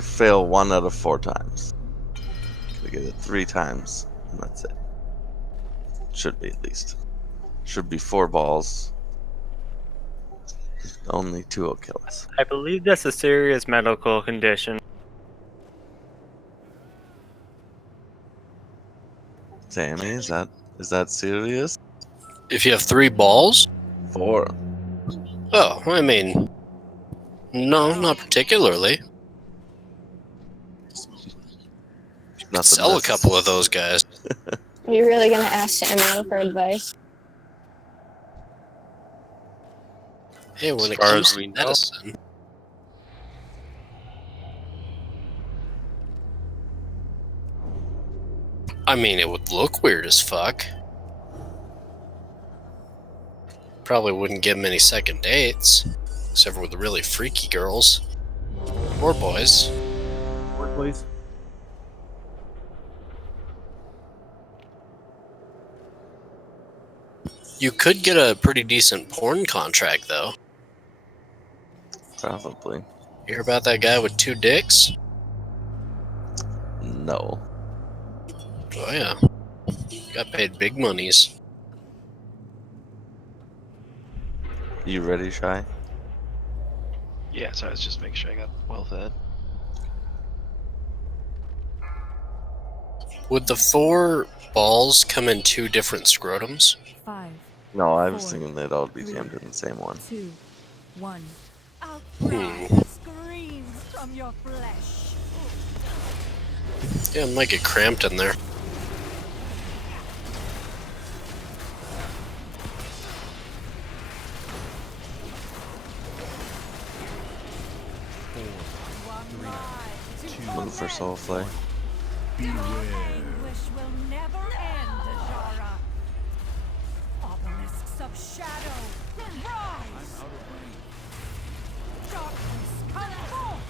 fail 1 out of 4 times. Gotta get it 3 times, and that's it. Should be at least. Should be 4 balls. Only 2 will kill us. I believe that's a serious medical condition. Sammy, is that serious? If you have 3 balls? 4. Oh, I mean, no, not particularly. Nothing Sell a missed. couple of those guys. Are you really gonna ask Samuel for advice? Hey, when As it far comes as to we know. medicine, I mean, it would look weird as fuck. Probably wouldn't give many second dates, except for with the really freaky girls or boys. Word, please. You could get a pretty decent porn contract, though. Probably. You hear about that guy with 2 dicks? No. Oh, yeah. Got paid big monies. You ready, Shy? Yeah, so I was just making sure I got well fed. Would the 4 balls come in 2 different scrotums? 5, No, I was 4, thinking they'd all be 3, jammed in the same one. 2, 1. Screams from your flesh. Yeah, it might get cramped in there. Move for soul flay. Anguish will never end, Ajara. Obelisks of shadow, rise! Darkness, come forth!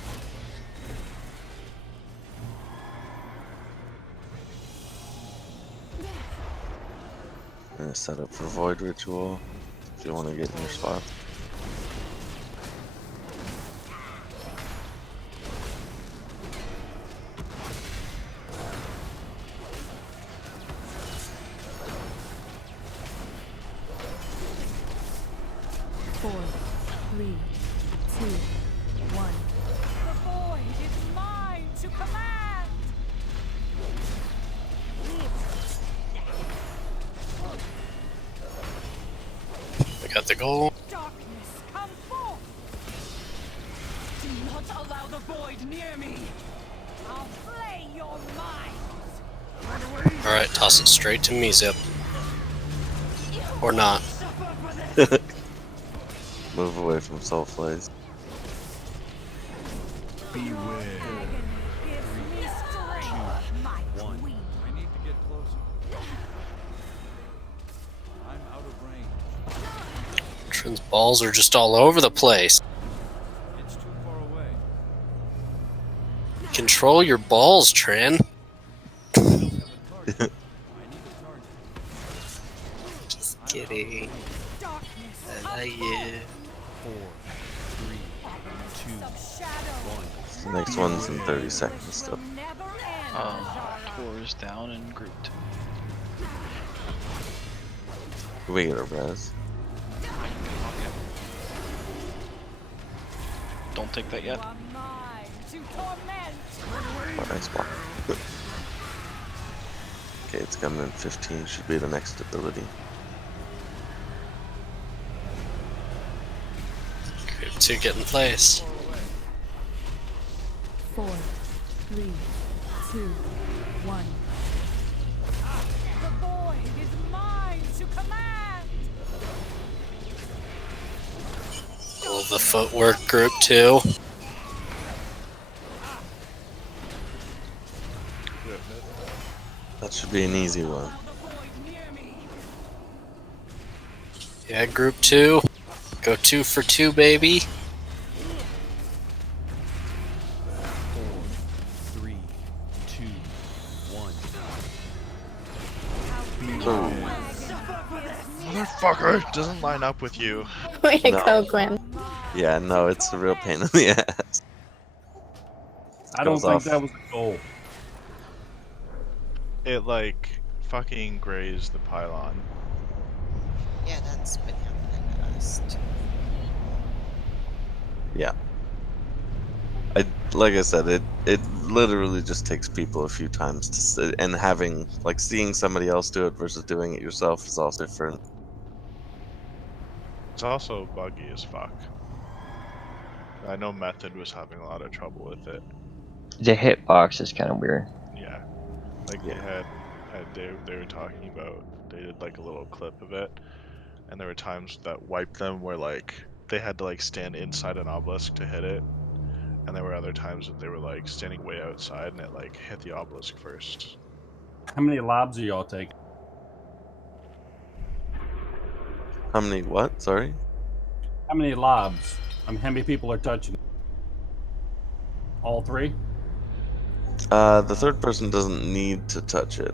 I'm gonna set up for void ritual if you want to get in your spot. Four, three, two, one. The void is mine to command! I got the goal. Darkness, come forth! Do not allow the void near me! I'll flay your minds! Alright, toss it straight to me, Zip. Or not. Move away from soul flays. Beware. 1. I need to get closer. I'm out of range. Trin's balls are just all over the place. It's too far away. Control your balls, Trin. Just kidding. I like you. 4, 3, 2, 1. The next one's in 30 seconds still. Tour's down and grouped. We get a res. Don't take that yet. Oh, nice block. Okay, it's coming in 15. Should be the next ability. Group 2 get in place. 4, 3, 2, 1. The void is mine to command! All the footwork, Group 2. That should be an easy one. Yeah, Group 2. Go 2 for 2, baby. 4, 3, 2, 1. Motherfucker doesn't line up with you. Way to No. go, Gwen. Yeah, no, it's a real pain in the ass. I don't Goes think off. that was the goal. It like fucking grazed the pylon. Yeah, that's been happening to us too. Yeah. Like I said, it literally just takes people a few times to sit, and having like seeing somebody else do it versus doing it yourself is also different. It's also buggy as fuck. I know Method was having a lot of trouble with it. The hitbox is kind of weird. Yeah, like they were talking about, they did like a little clip of it, and there were times that wiped them where like they had to like stand inside an obelisk to hit it, and there were other times that they were like standing way outside and it like hit the obelisk first. How many lobs are y'all taking? How many what? Sorry? How many lobs? How many people are touching it? All 3? The third person doesn't need to touch it.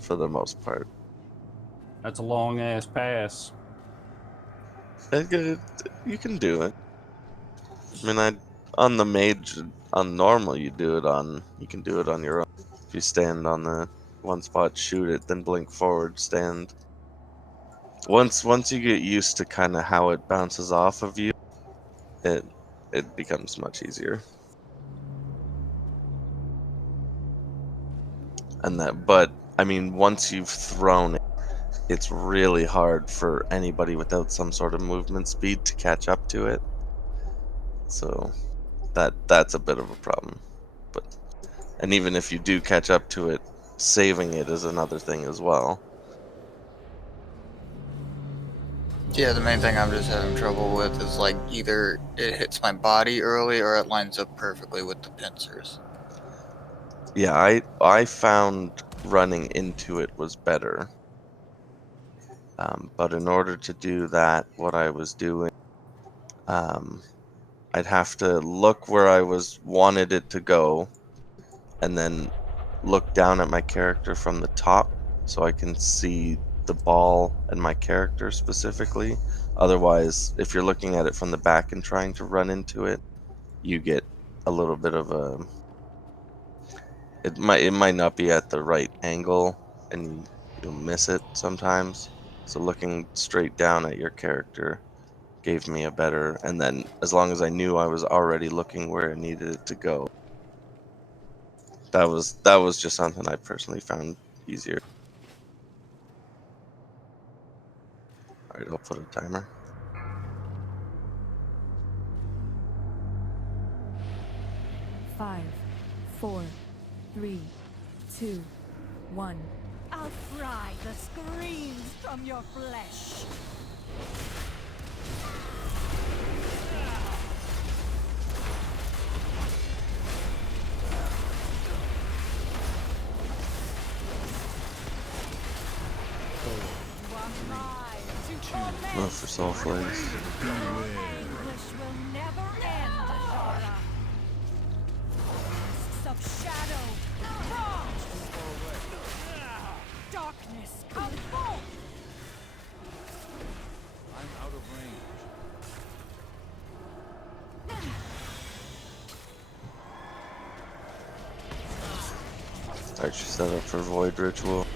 For the most part. That's a long ass pass. You can do it. I mean, on the mage, on normal, you can do it on your own. If you stand on the one spot, shoot it, then blink forward, stand. Once you get used to kind of how it bounces off of you, it becomes much easier. But I mean, once you've thrown it, it's really hard for anybody without some sort of movement speed to catch up to it. So that's a bit of a problem. And even if you do catch up to it, saving it is another thing as well. Yeah, the main thing I'm just having trouble with is like either it hits my body early or it lines up perfectly with the pincers. Yeah, I found running into it was better. But in order to do that, what I was doing, I'd have to look where I wanted it to go, and then look down at my character from the top so I can see the ball and my character specifically. Otherwise, if you're looking at it from the back and trying to run into it, you get a little bit of a it might not be at the right angle and you'll miss it sometimes. So looking straight down at your character gave me a better, and then as long as I knew I was already looking where it needed it to go, that was just something I personally found easier. All right, I'll put a timer. Five, 4, 3, 2, 1. I'll fry the screams from your flesh. Go for soul flames. Anguish will never end, Zara. Of shadow, frost. Darkness, come forth. I'm out of range. Start your setup for Void Ritual.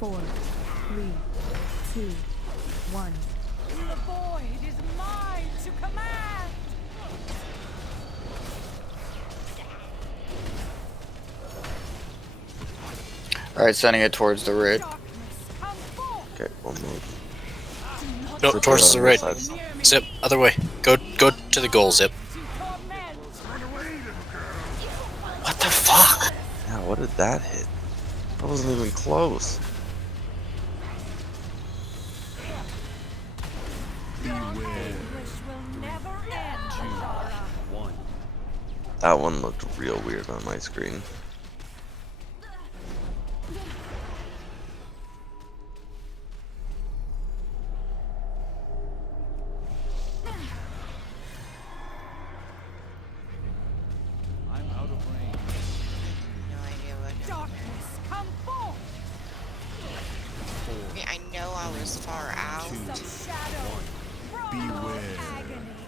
Four, 3, 2, 1. The void is mine to command. Alright, sending it towards the ridge. Okay, we'll move. No, towards the right. Zip, other way. Go to the goal, Zip. What the fuck? Yeah, what did that hit? That wasn't even close. That one looked real weird on my screen. I'm out of range. No idea what happened. Darkness, come forth. I mean, I know I was far out, Beware.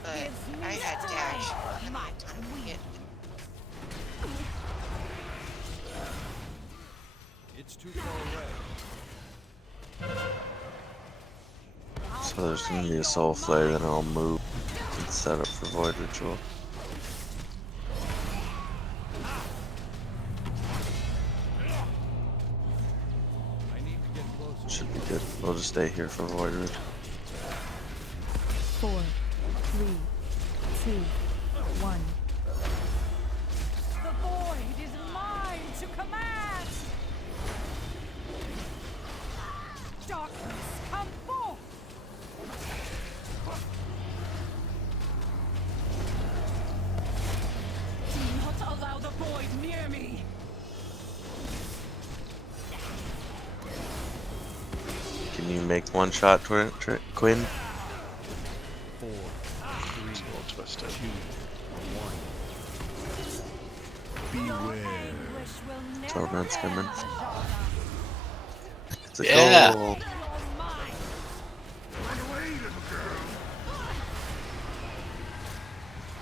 but I had dash and I time to get. It's too far away. So there's gonna be a soul flare, then I'll move and set up for Void Ritual. Should be good. We'll just stay here for Void Ritual. 4, 3, 2, 1. The void is mine to command. Darkness, come forth. Do not allow the void near me. Can you make one shot to it, Quinn? instead. Torment's coming. It's a Yeah. goal.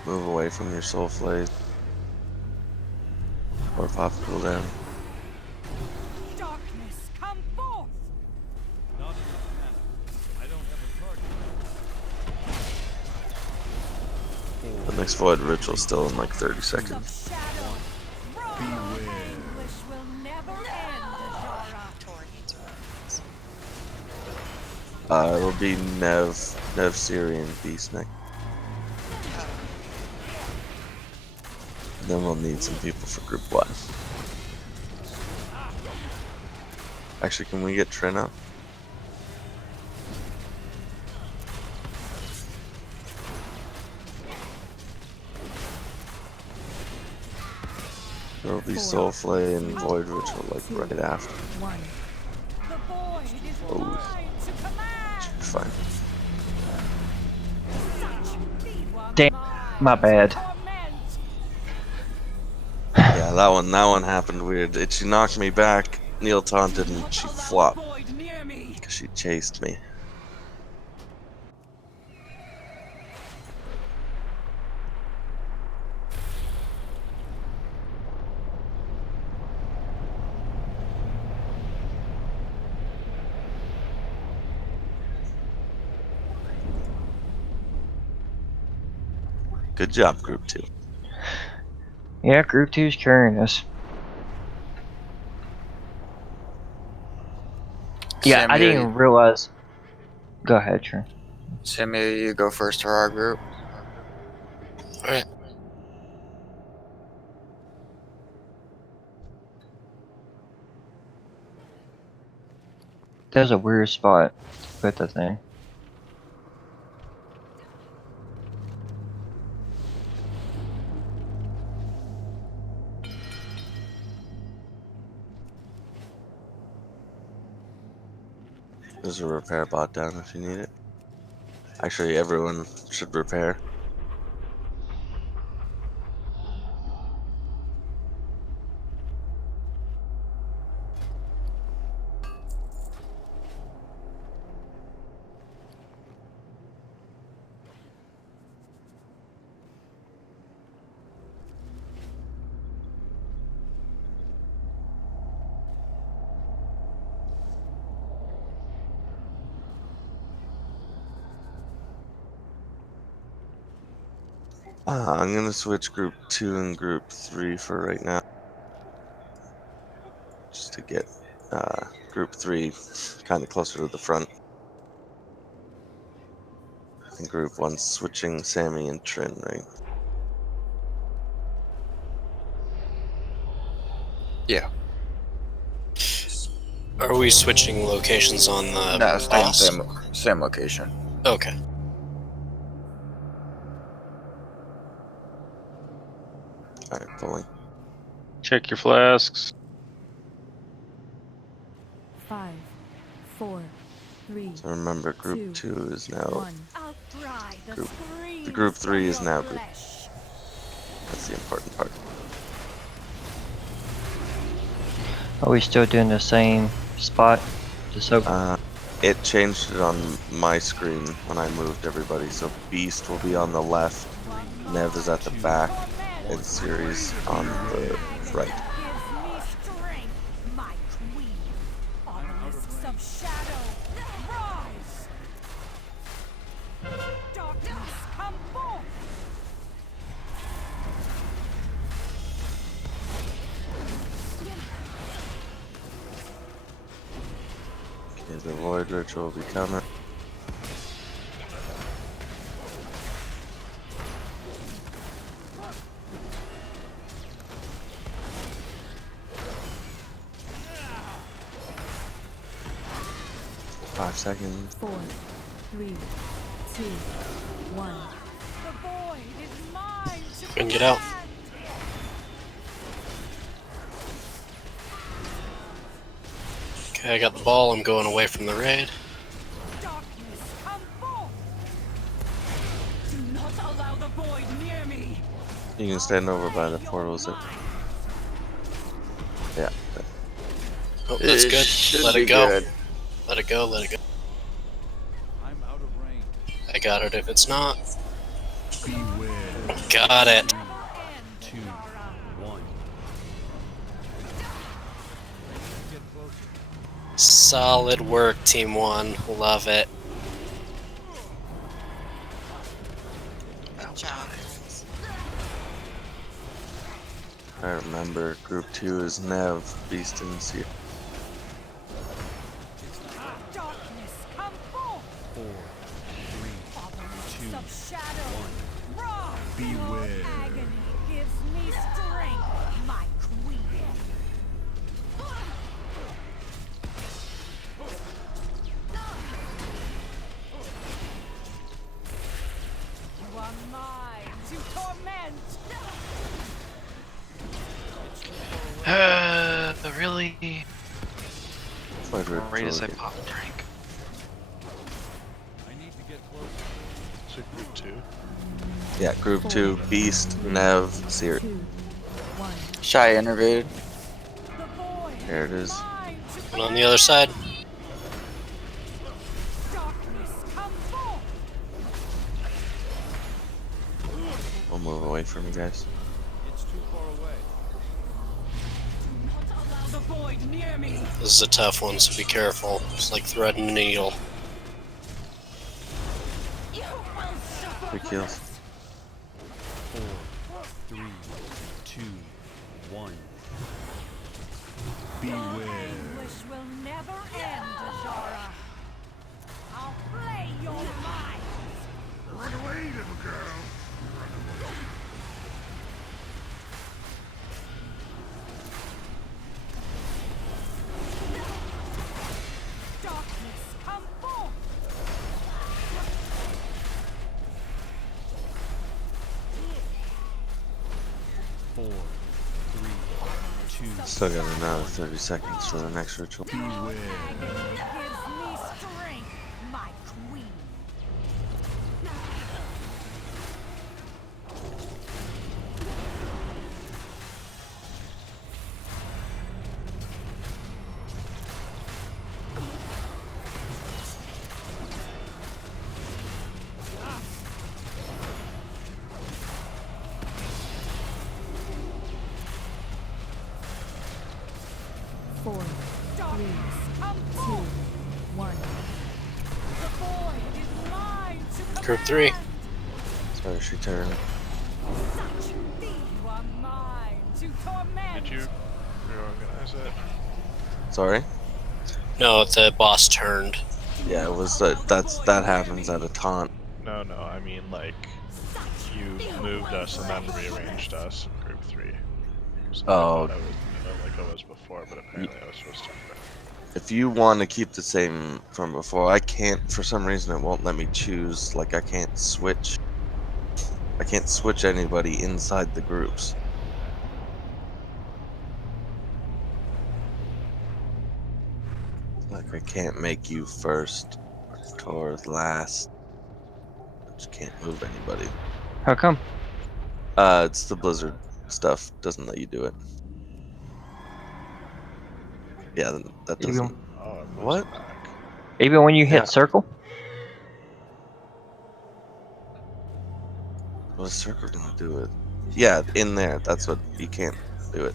Move away from your soul flay. Or pop cooldown. Darkness, come forth! Not enough mana. I don't have a target. The next Void Ritual still in like 30 seconds. Anguish will never end, Ajara. It'll be Nev Syrian Beast next. Then we'll need some people for group 1. Actually, can we get Trin up? There'll be Soul Flay and Void Ritual like right after. Oh, should be fine. Damn, my bad. Yeah, that one happened weird. She knocked me back. Neil taunted and she flopped because she chased me. Good job, Group 2. Yeah, Group 2's carrying us. Yeah, I didn't even realize. Go ahead, Trent. Sammy, you go first for our group. Alright. There's a weird spot with the thing. There's a repair bot down if you need it. Actually, everyone should repair. I'm gonna switch Group 2 and Group 3 for right now. Just to get Group 3 kind of closer to the front. And Group 1's switching Sammy and Trin, right? Yeah. Are we switching locations on the No, staying boss? same location. Okay. Alright, pulling. Check your flasks. 5, 4, 3. So remember, Group 2 is now. The Group 3 is now Group. That's the important part. Are we still doing the same spot? It changed it on my screen when I moved everybody. So Beast will be on the left, Nev is at the back, and Series on the right. Okay, the Void Ritual will be coming. Five seconds. 4, 3, 2, 1. The void is mine to We can get out. Okay, I got the ball. I'm going away from the raid. darkness, come forth! Do not allow the void You can stand over by the portals. Yeah. Oh, that's It good. should Let be it go. good. Let it go. Let it go. I'm out of range. I got it if it's not. Beware. Got it. 2, 1. Get closer. Solid work, Team 1. Love it. Good job, guys. I remember Group 2 is Nev, Beast, and Seer. Darkness, come forth! 4, 3, 2, Of shadow. 1. Rise. Beware. Your agony gives me strength, my queen. You are mine to torment. Really? Right as I Troll pop drink. I need to get closer. So group 2. Yeah, Group 2, Beast, Nev, Seer. Shy innervated. There it is. One on the other side. Darkness, come forth. We'll move away from you guys. It's too far away. Allow the void near me. This is a tough one, so be careful. It's like threading a needle. You will suffer. 3 kills. 4, 3, 2, 1. Beware. Anguish will never end, Azara. I'll play your mind. Run away, little girl. Darkness, come forth. Four, 3, 2. Still got another 30 seconds for the next ritual. Beware. Agony gives me strength, my queen. Four, three, Come 2, forth. 1. The void is mine to Group 3. Sorry, she turned. such. You are mine to torment. Did you reorganize it? Sorry? No, the boss turned. Yeah, it was that happens at a taunt. No, I mean like you moved us and then rearranged us in group 3. So I Oh. thought I was like I was before, but apparently I was supposed to. If you want to keep the same from before, I can't, for some reason it won't let me choose, like I can't switch anybody inside the groups. Like I can't make you first or last. I just can't move anybody. How come? It's the Blizzard stuff, doesn't let you do it. Yeah, that doesn't. What? Even when you hit Yeah. circle? What is circle gonna do it? Yeah, in there. That's what you can't do it.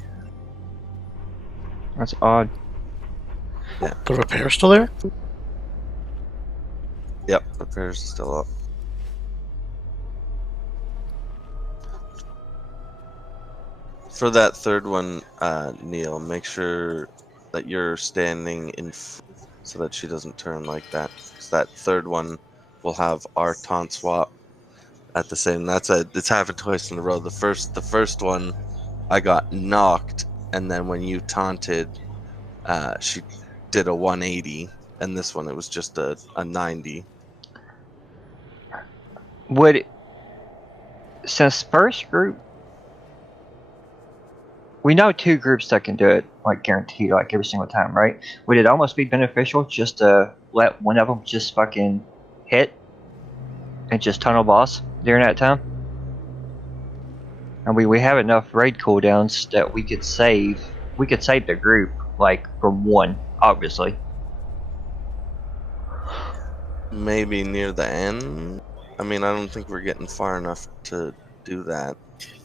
That's odd. Yeah. The repair's still there? Yep, repairs is still up. For that third one, Neil, make sure that you're standing in so that she doesn't turn like that. Because that third one will have our taunt swap at the same. It's happened twice in a row. The first one, I got knocked, and then when you taunted, she did a 180, and this one it was just a 90. Would, since first group, we know 2 groups that can do it, like guaranteed, like every single time, right? Would it almost be beneficial just to let one of them just fucking hit and just tunnel boss during that time? And we have enough raid cooldowns that we could save the group, like, from one, obviously. Maybe near the end. I mean, I don't think we're getting far enough to do that.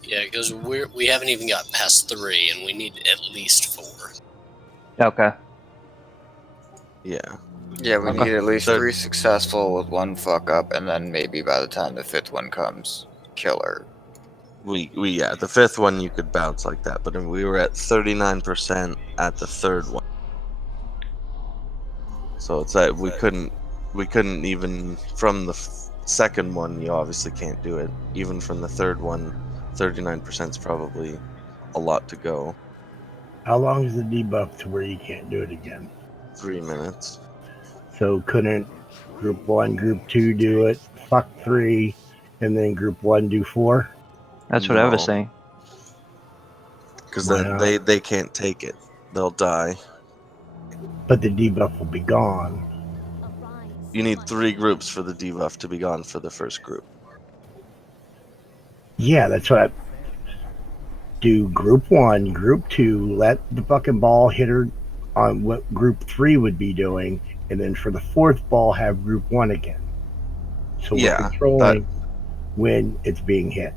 Yeah, because we haven't even got past 3, and we need at least 4. Okay. Yeah. Yeah, we Okay. need at least 3 successful with 1 fuck up, and then maybe by the time the 5th one comes, killer. Yeah, the 5th one you could bounce like that, but we were at 39% at the 3rd one. So it's that we couldn't even from the 2nd one. You obviously can't do it. Even from the 3rd one, 39% is probably a lot to go. How long is the debuff to where you can't do it again? 3 minutes. So couldn't group 1, group 2 do it, fuck 3, and then group 1 do 4? That's what I was saying. Because Why then not? they can't take it. They'll die. But the debuff will be gone. You need 3 groups for the debuff to be gone for the first group. Yeah, that's what I do. Group 1, group 2, let the fucking ball hit her on what group 3 would be doing, and then for the 4th ball have group 1 again. So we're controlling when it's being hit.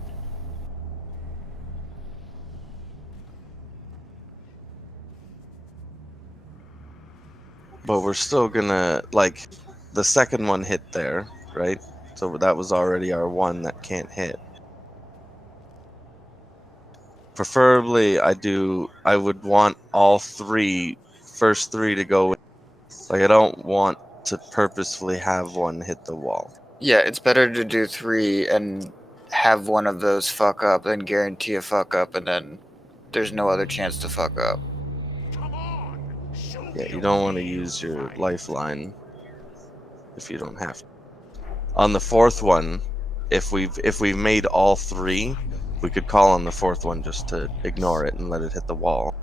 But we're still gonna, like, the 2nd one hit there, right? So that was already our one that can't hit. Preferably, I would want all first three to go in. Like, I don't want to purposefully have one hit the wall. Yeah, it's better to do 3 and have one of those fuck up than guarantee a fuck up and then there's no other chance to fuck up. Yeah, you don't want to use your lifeline if you don't have to. On the 4th one, if we've made all 3, we could call on the 4th one just to ignore it and let it hit the wall.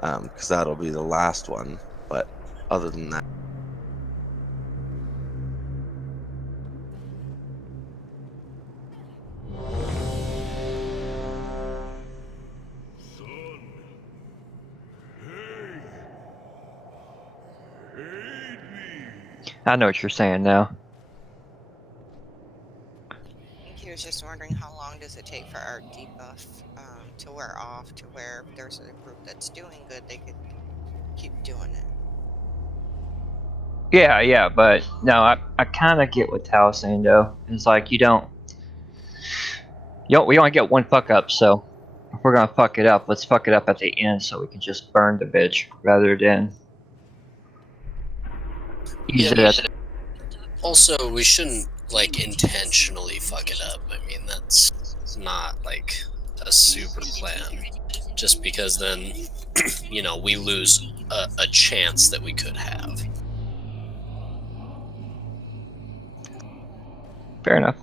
Because that'll be the last one. But other than that. I know what you're saying now. I think he was just wondering how long does it take for our debuff to wear off to where if there's a group that's doing good, they could keep doing it. Yeah, but no, I kind of get what Tal's saying though. It's like we only get 1 fuck up, so if we're gonna fuck it up, let's fuck it up at the end so we can just burn the bitch rather than use it at. Also, we shouldn't, like, intentionally fuck it up. I mean, that's not, like, a super plan. Just because then, you know, we lose a chance that we could have. Fair enough.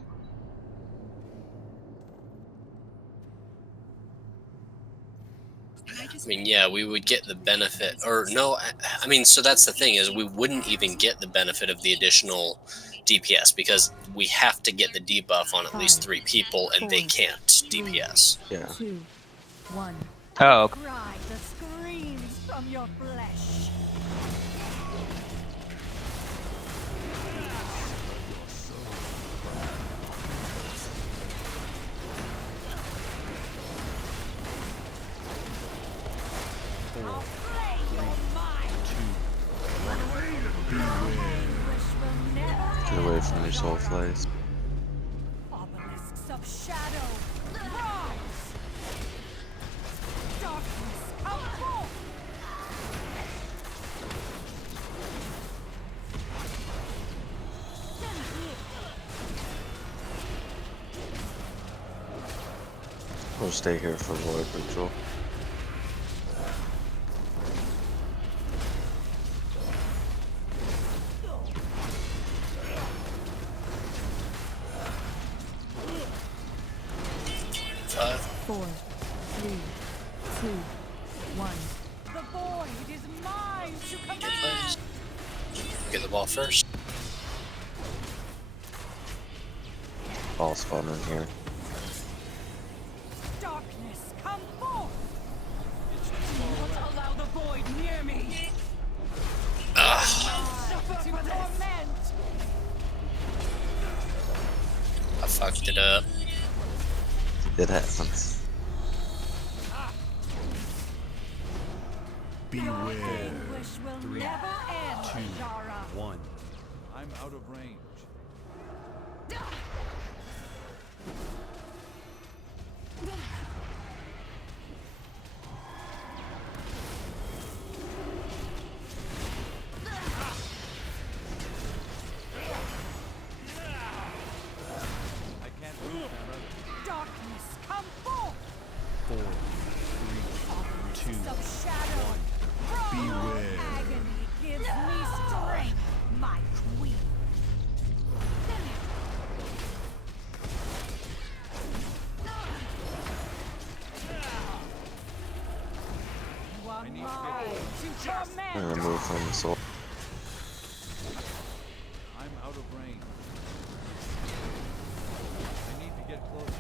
I mean, yeah, we would get the benefit, or no, I mean, so that's the thing, is we wouldn't even get the benefit of the additional DPS, because we have to get the debuff on at least 3 people, and they can't DPS. Yeah. 2, 1. Oh. Cry the screams from your flesh. I'll slay your mind. Get away from your soul flies. Obelisks of shadow, rise! Darkness, come forth! We'll stay here for Void Ritual. Five. 4, 3, 2, 1. The void is mine to command! Get the ball first. All spawn in here. come forth! Do not allow the void near me! Suffer to torment! I fucked it up. It happens. Beware. Anguish will 3, never end, 2, Zara. 1. I'm out of range. I can't move my brother. Darkness, come forth! 4, 3, 2, Of shadow. 1. From Beware. agony gives me strength, my queen. You are mine to torment. I'm gonna move from the soul. I'm out of range. I need to get closer.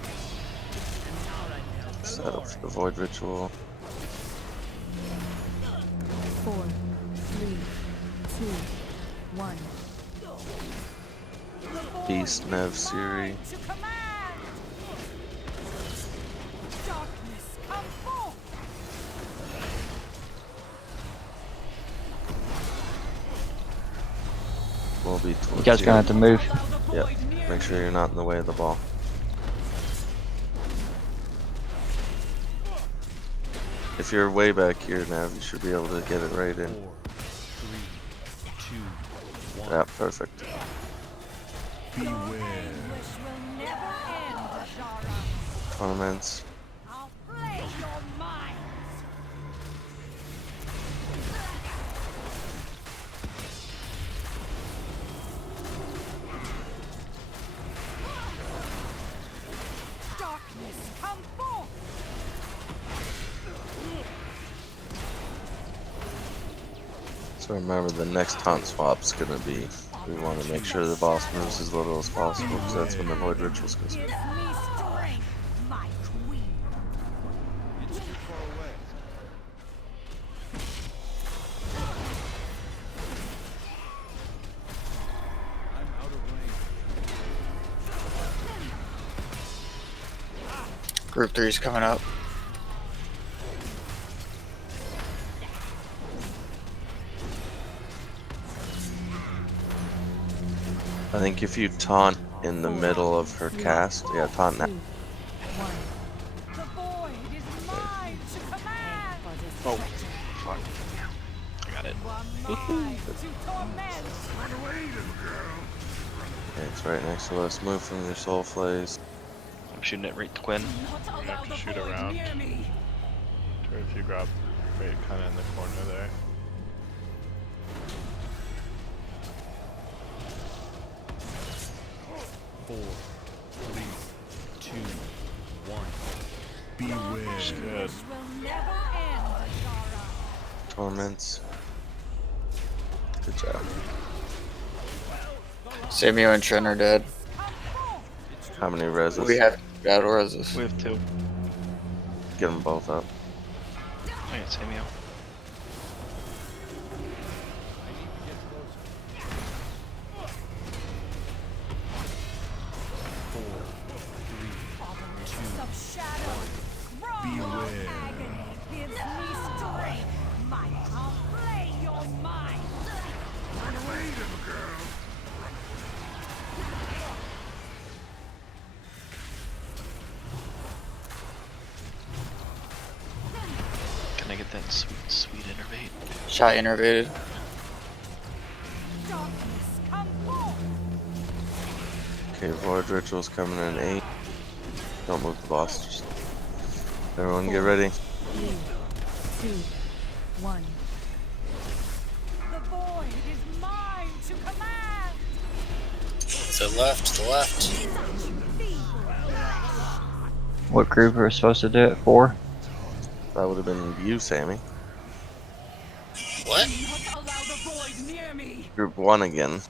Set up for the void ritual. 4, 3, 2, 1. Beast Nev Siri. To command. Darkness, come forth. Will be You towards guys gonna have to move. Yep. Make sure you're not in the way of the ball. If you're way back here, Nav, you should be able to get it right in. 4, 3, 2, 1. Yeah, perfect. Beware. Anguish will never end, Zara. Torments. I'll flay your minds. Darkness, come forth. So remember, the next taunt swap's gonna be, we want to make sure the boss moves as little as possible, because that's when the void rituals goes. Gives me strength, my queen. It's too far away. I'm out of range. Group 3's coming up. I think if you taunt in the middle of her cast, yeah, taunt now. The void is mine to command. Oh, fuck. I got it. Mine to torment. Okay, it's right next to us. Move from your soul flays. I'm shooting it right to Quinn. You're gonna have to shoot around. Or if you grab right kind of in the corner there. Four, 3, 2, 1. Beware. Good. Will never end, Zara. Torments. Good job. Samuel and Trent are dead. How many reses? We have battle reses. We have 2. Get them both up. I got Samuel. Of shadow. Beware. Agony gives me strength. I'll flay your mind. Run away, little girl. Can I get that sweet innervate? Shot innervated. Darkness, come forth. Okay, void ritual's coming in 8. Don't move the boss. Just everyone get ready. 3, 2, 1. The void is mine to command. To the left, to the left. What group are we supposed to do it for? That would have been you, Sammy. What? Allow the void near me. Group 1 again.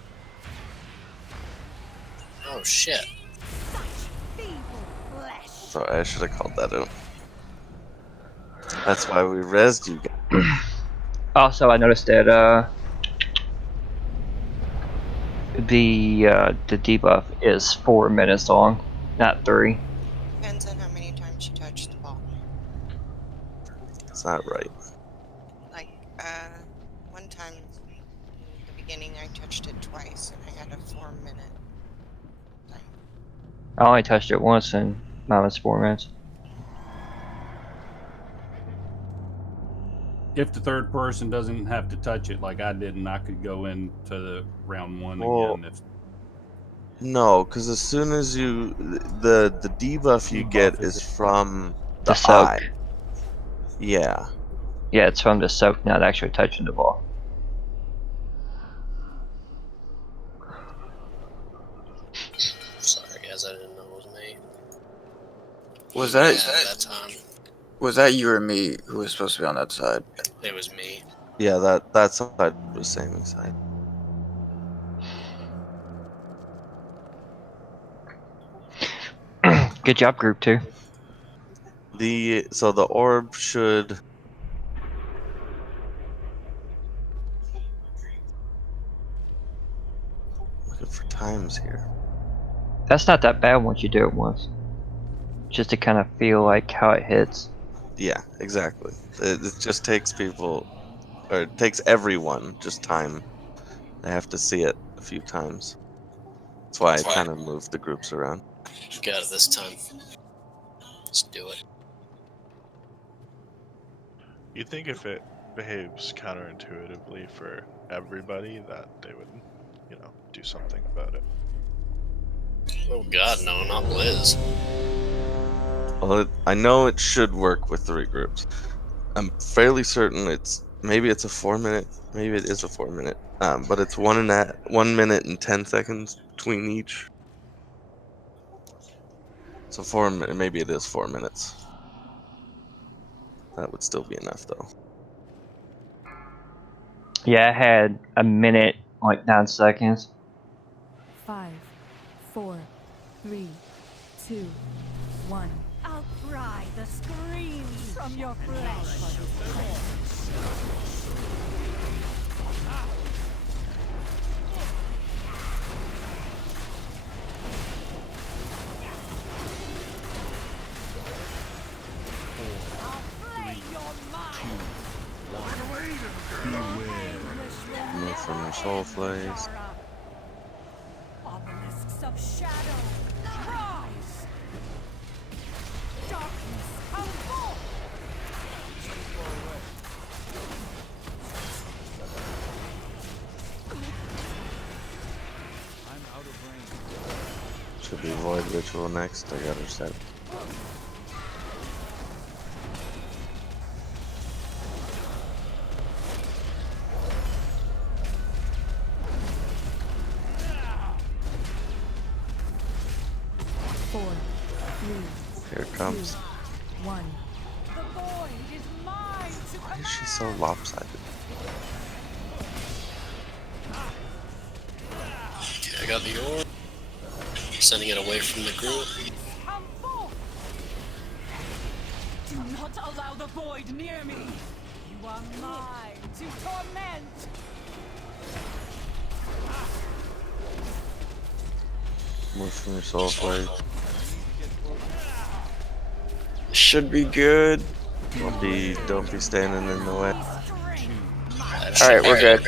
Oh shit. Feeble flesh. Sorry, I should have called that out. That's why we rezzed you guys. Also, I noticed that the debuff is 4 minutes long, not 3. Depends on how many times you touch the ball. It's not right. Like, one time in the beginning I touched it twice and I had a 4-minute thing. I only touched it once and mine was 4 minutes. If the third person doesn't have to touch it like I did, and I could go into the round 1 Well, again. If no, because as soon as you the debuff you get Debuff is is- from The the soak. eye. Yeah. Yeah, it's from the soak, not actually touching the ball. Sorry, guys, I didn't know it was me. Was Yeah, that that time? Was that you or me who was supposed to be on that side? It was me. Yeah, that side was same side. Good job, group 2. So the orb should looking for times here. That's not that bad once you do it once. Just to kind of feel like how it hits. Yeah, exactly. It just takes people, or it takes everyone just time. They have to see it a few times. That's why I kind of moved the groups around. Got it this time. Let's do it. You think if it behaves counterintuitively for everybody, that they would, do something about it? Oh God, no, not Blizz. Well, I know it should work with 3 groups. I'm fairly certain maybe it's a 4-minute, maybe it is a 4-minute, but it's 1 minute and 10 seconds between each. So 4 minutes, maybe it is 4 minutes. That would still be enough though. Yeah, I had a minute, like 9 seconds. 5, 4, 3, 2, 1. I'll pry the screams from your flesh. Move from your soul flays. Obelisks of shadow, rise! Darkness, come forth! I'm out of range. Should be Void Ritual next. I got her set. Here it comes. 1. The void is mine to Why is she so lopsided? Okay, I got the orb. Sending it away from the group. come forth! Do not allow the void near me! You are mine to torment! Move from your soul flay. Should be good. Don't be standing in the way. Alright, we're good.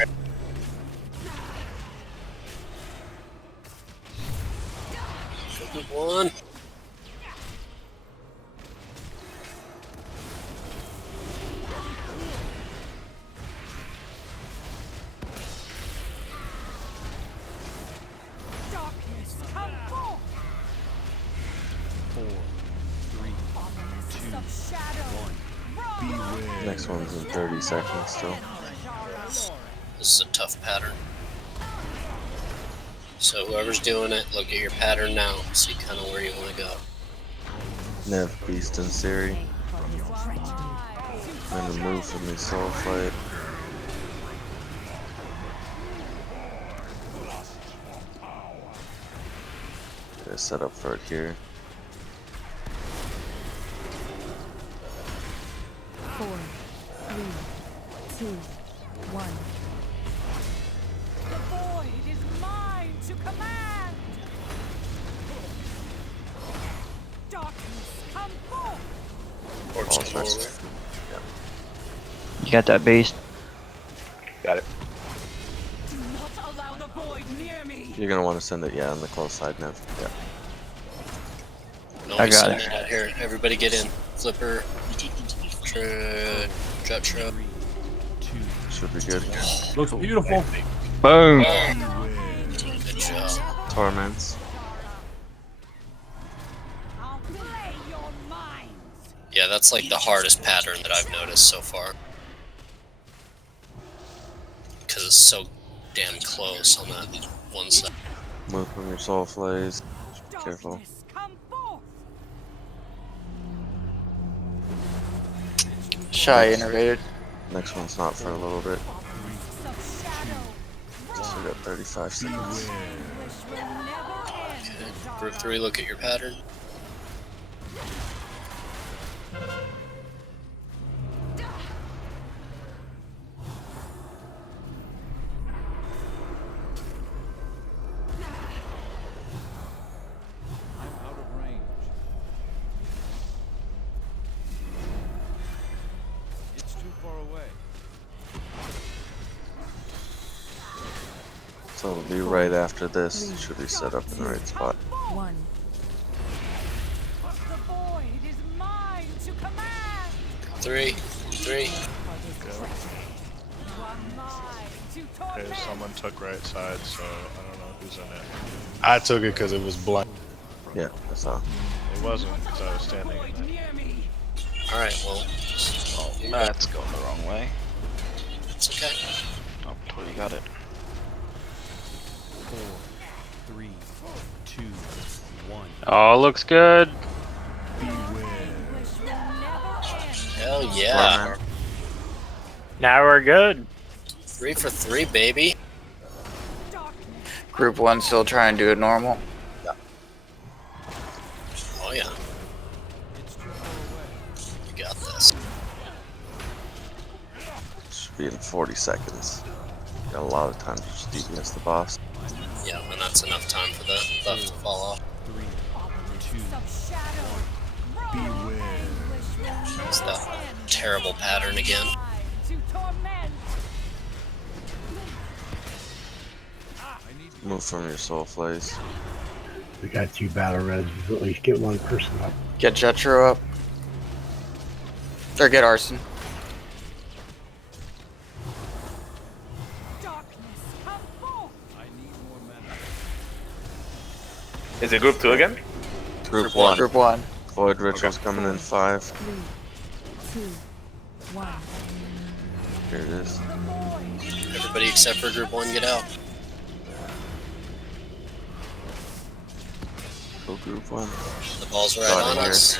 One. Darkness, come forth! 4, 3, 2, Of shadow, 1. Beware. Next one's in 30 seconds still. This is a tough pattern. So whoever's doing it, look at your pattern now. See kind of where you want to go. Nev, Beast, and Siri. I'm gonna move from the soul flay. Gonna set up for it here. 4, 3, 2, 1. The void is mine to command! Darkness, come forth! Orbs come over. You got that beast? Got it. Do not allow the void near me! You're gonna want to send it, yeah, on the close side, Nev. Yeah. I got it. Out here. Everybody get in. Flipper. Jutro. Should be good. Looks beautiful. Boom. Good job. Torments. I'll play your minds! Yeah, that's like the hardest pattern that I've noticed so far. Because it's so damn close on that one side. Move from your soul flays. Be careful. Come forth! Shy innervated. Next one's not for a little bit. So we got 35 seconds. Okay. Group 3, look at your pattern. I'm out of range. It's too far away. So it'll be right after this. Should be set up in the right spot. 1. The void is mine to command! 3. You are mine to Okay, torment! someone took right side, so I don't know who's in it. I took it because it was blank. Yeah, that's all. It wasn't because I was standing in it. Alright, well. Oh, that's going the wrong way. It's okay. Oh, totally got it. 4, 3, 2, 1. Oh, looks good. Hell yeah. Now we're good. 3 for 3, baby. Group 1 still trying to do it normal. Oh yeah. You got this. Should be in 40 seconds. Got a lot of time to just DPS the boss. Yeah, and that's enough time for the buff to fall off. 3, 2, It's that terrible pattern again. To torment! Move from your soul flays. We got 2 battle res. At least get one person up. Get Jetro up. Or get Arson. Is it group 2 again? Group 1. Group 1. Void Ritual's coming in 5. 3, 2, 1. Here it is. Everybody except for group 1 get out. Go group 1. The ball's right Got on it here. us.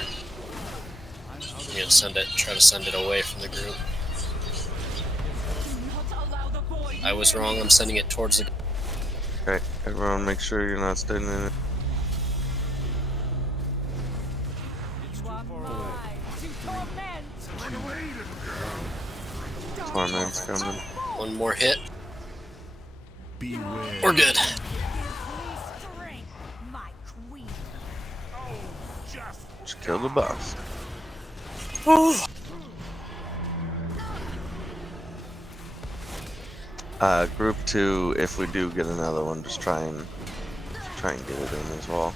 I'm gonna send it, try to send it away from the group. I was wrong, I'm sending it towards the. Okay, everyone make sure you're not standing in it. Torment's coming. One more hit. We're good. Just kill the boss. Group 2, if we do get another one, just try and get it in as well.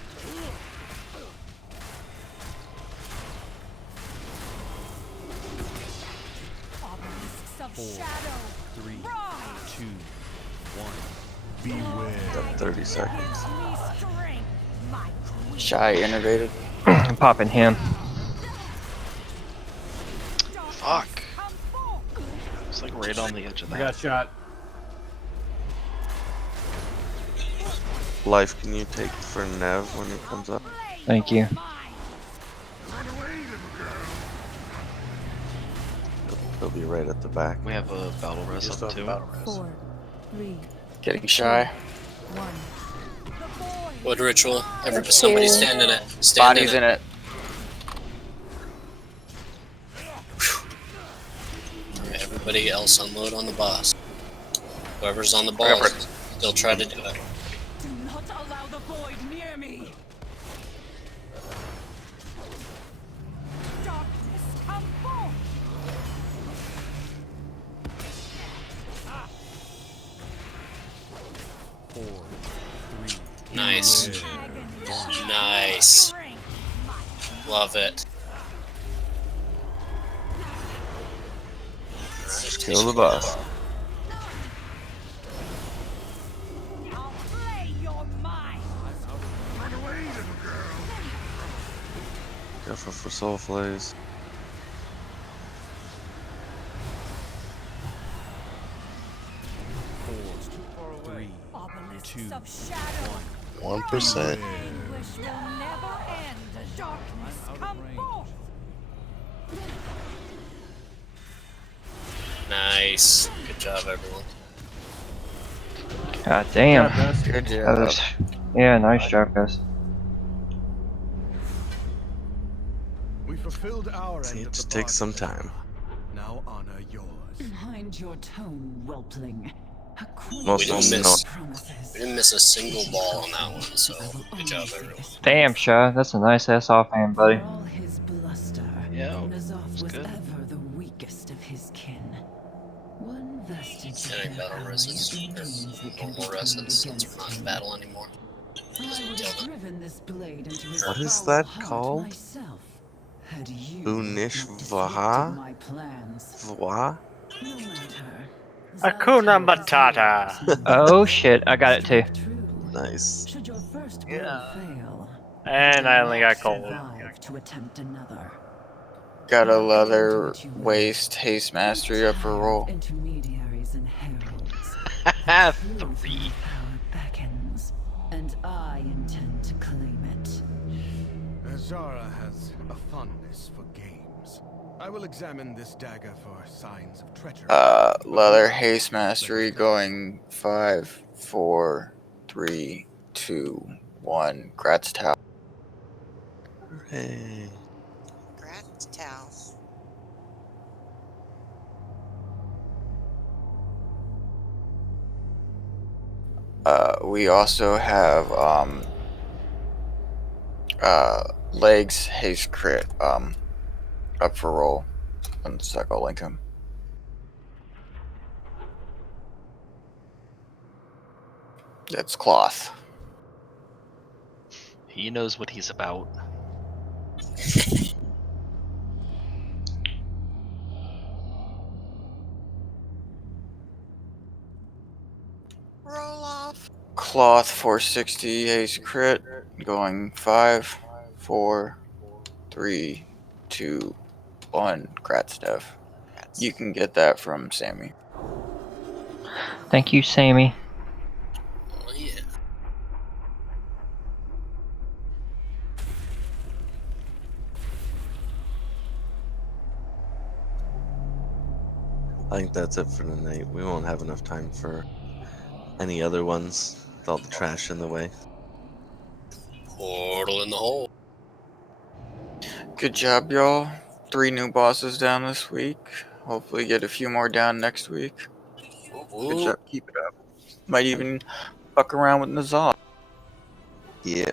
Shadow. 3, 2, 1. Beware. Got 30 seconds. Shy innervated. I'm popping him. Fuck. It's like right on the edge of I that. got shot. Life, can you take for Nev when it comes up? Thank you. He'll be right at the back. We have a battle res up too. 4, 3, Getting shy. 1. Wood ritual. Somebody stand in it. Stand Body's in it. everybody else unload on the boss. Whoever's on the ball, still try to do it. Do not allow the void near me. Darkness, come forth. Nice. Nice. Love it. Kill the boss. I'll play your mind. Run away, little girl. Careful for soul flays. Obelisks of shadow. 1%. Anguish will never end. Darkness, come forth. Nice. Good job, everyone. God damn. Good That job. was, yeah, nice job, guys. We fulfilled our end It of the takes some bargain. time. Now honor yours. Mind your tone, whelpling. A queen Most We didn't of them miss. promises. We didn't miss a single ball on that one, so good job, everyone. Damn, Shaw, that's a nice ass offhand, buddy. For all his bluster, Yeah, Ny'Alotha was good. ever the weakest of his kin. One vestige of Getting their battle power resist, yet remains that can be normal turned resist since against we're not in him. battle anymore. I would Kill have them. driven this blade into his What is foul that heart called? myself, had you Unish not Vaha? disrupted my plans. Vwa? No matter. Hakuna Zalatan is Matata. yours, and Oh shit, I got it too. true. Nice. Should your first blow fail, And you I will only not got gold. survive to attempt another. Got a Look leather into what you will. waist haste mastery up for roll. Intermediaries and heralds. Three. Power beckons, and I intend to claim it. Azara has a fondness for games. I will examine this dagger for signs of treachery. Leather haste mastery going 5, 4, 3, 2, 1. Gratz Tau. Hey. Gratz Tau. We also have legs haste crit up for roll. 1 sec, I'll link him. That's cloth. He knows what he's about. Roll off. Cloth 460 haste crit going 5, 4, 3, 2, 1. Gratz Dev. You can get that from Sammy. Thank you, Sammy. Oh yeah. I think that's it for tonight. We won't have enough time for any other ones with all the trash in the way. Portal in the hole. Good job, y'all. 3 new bosses down this week. Hopefully get a few more down next week. Good job. Keep it up. Might even fuck around with Ny'Alotha. Yeah.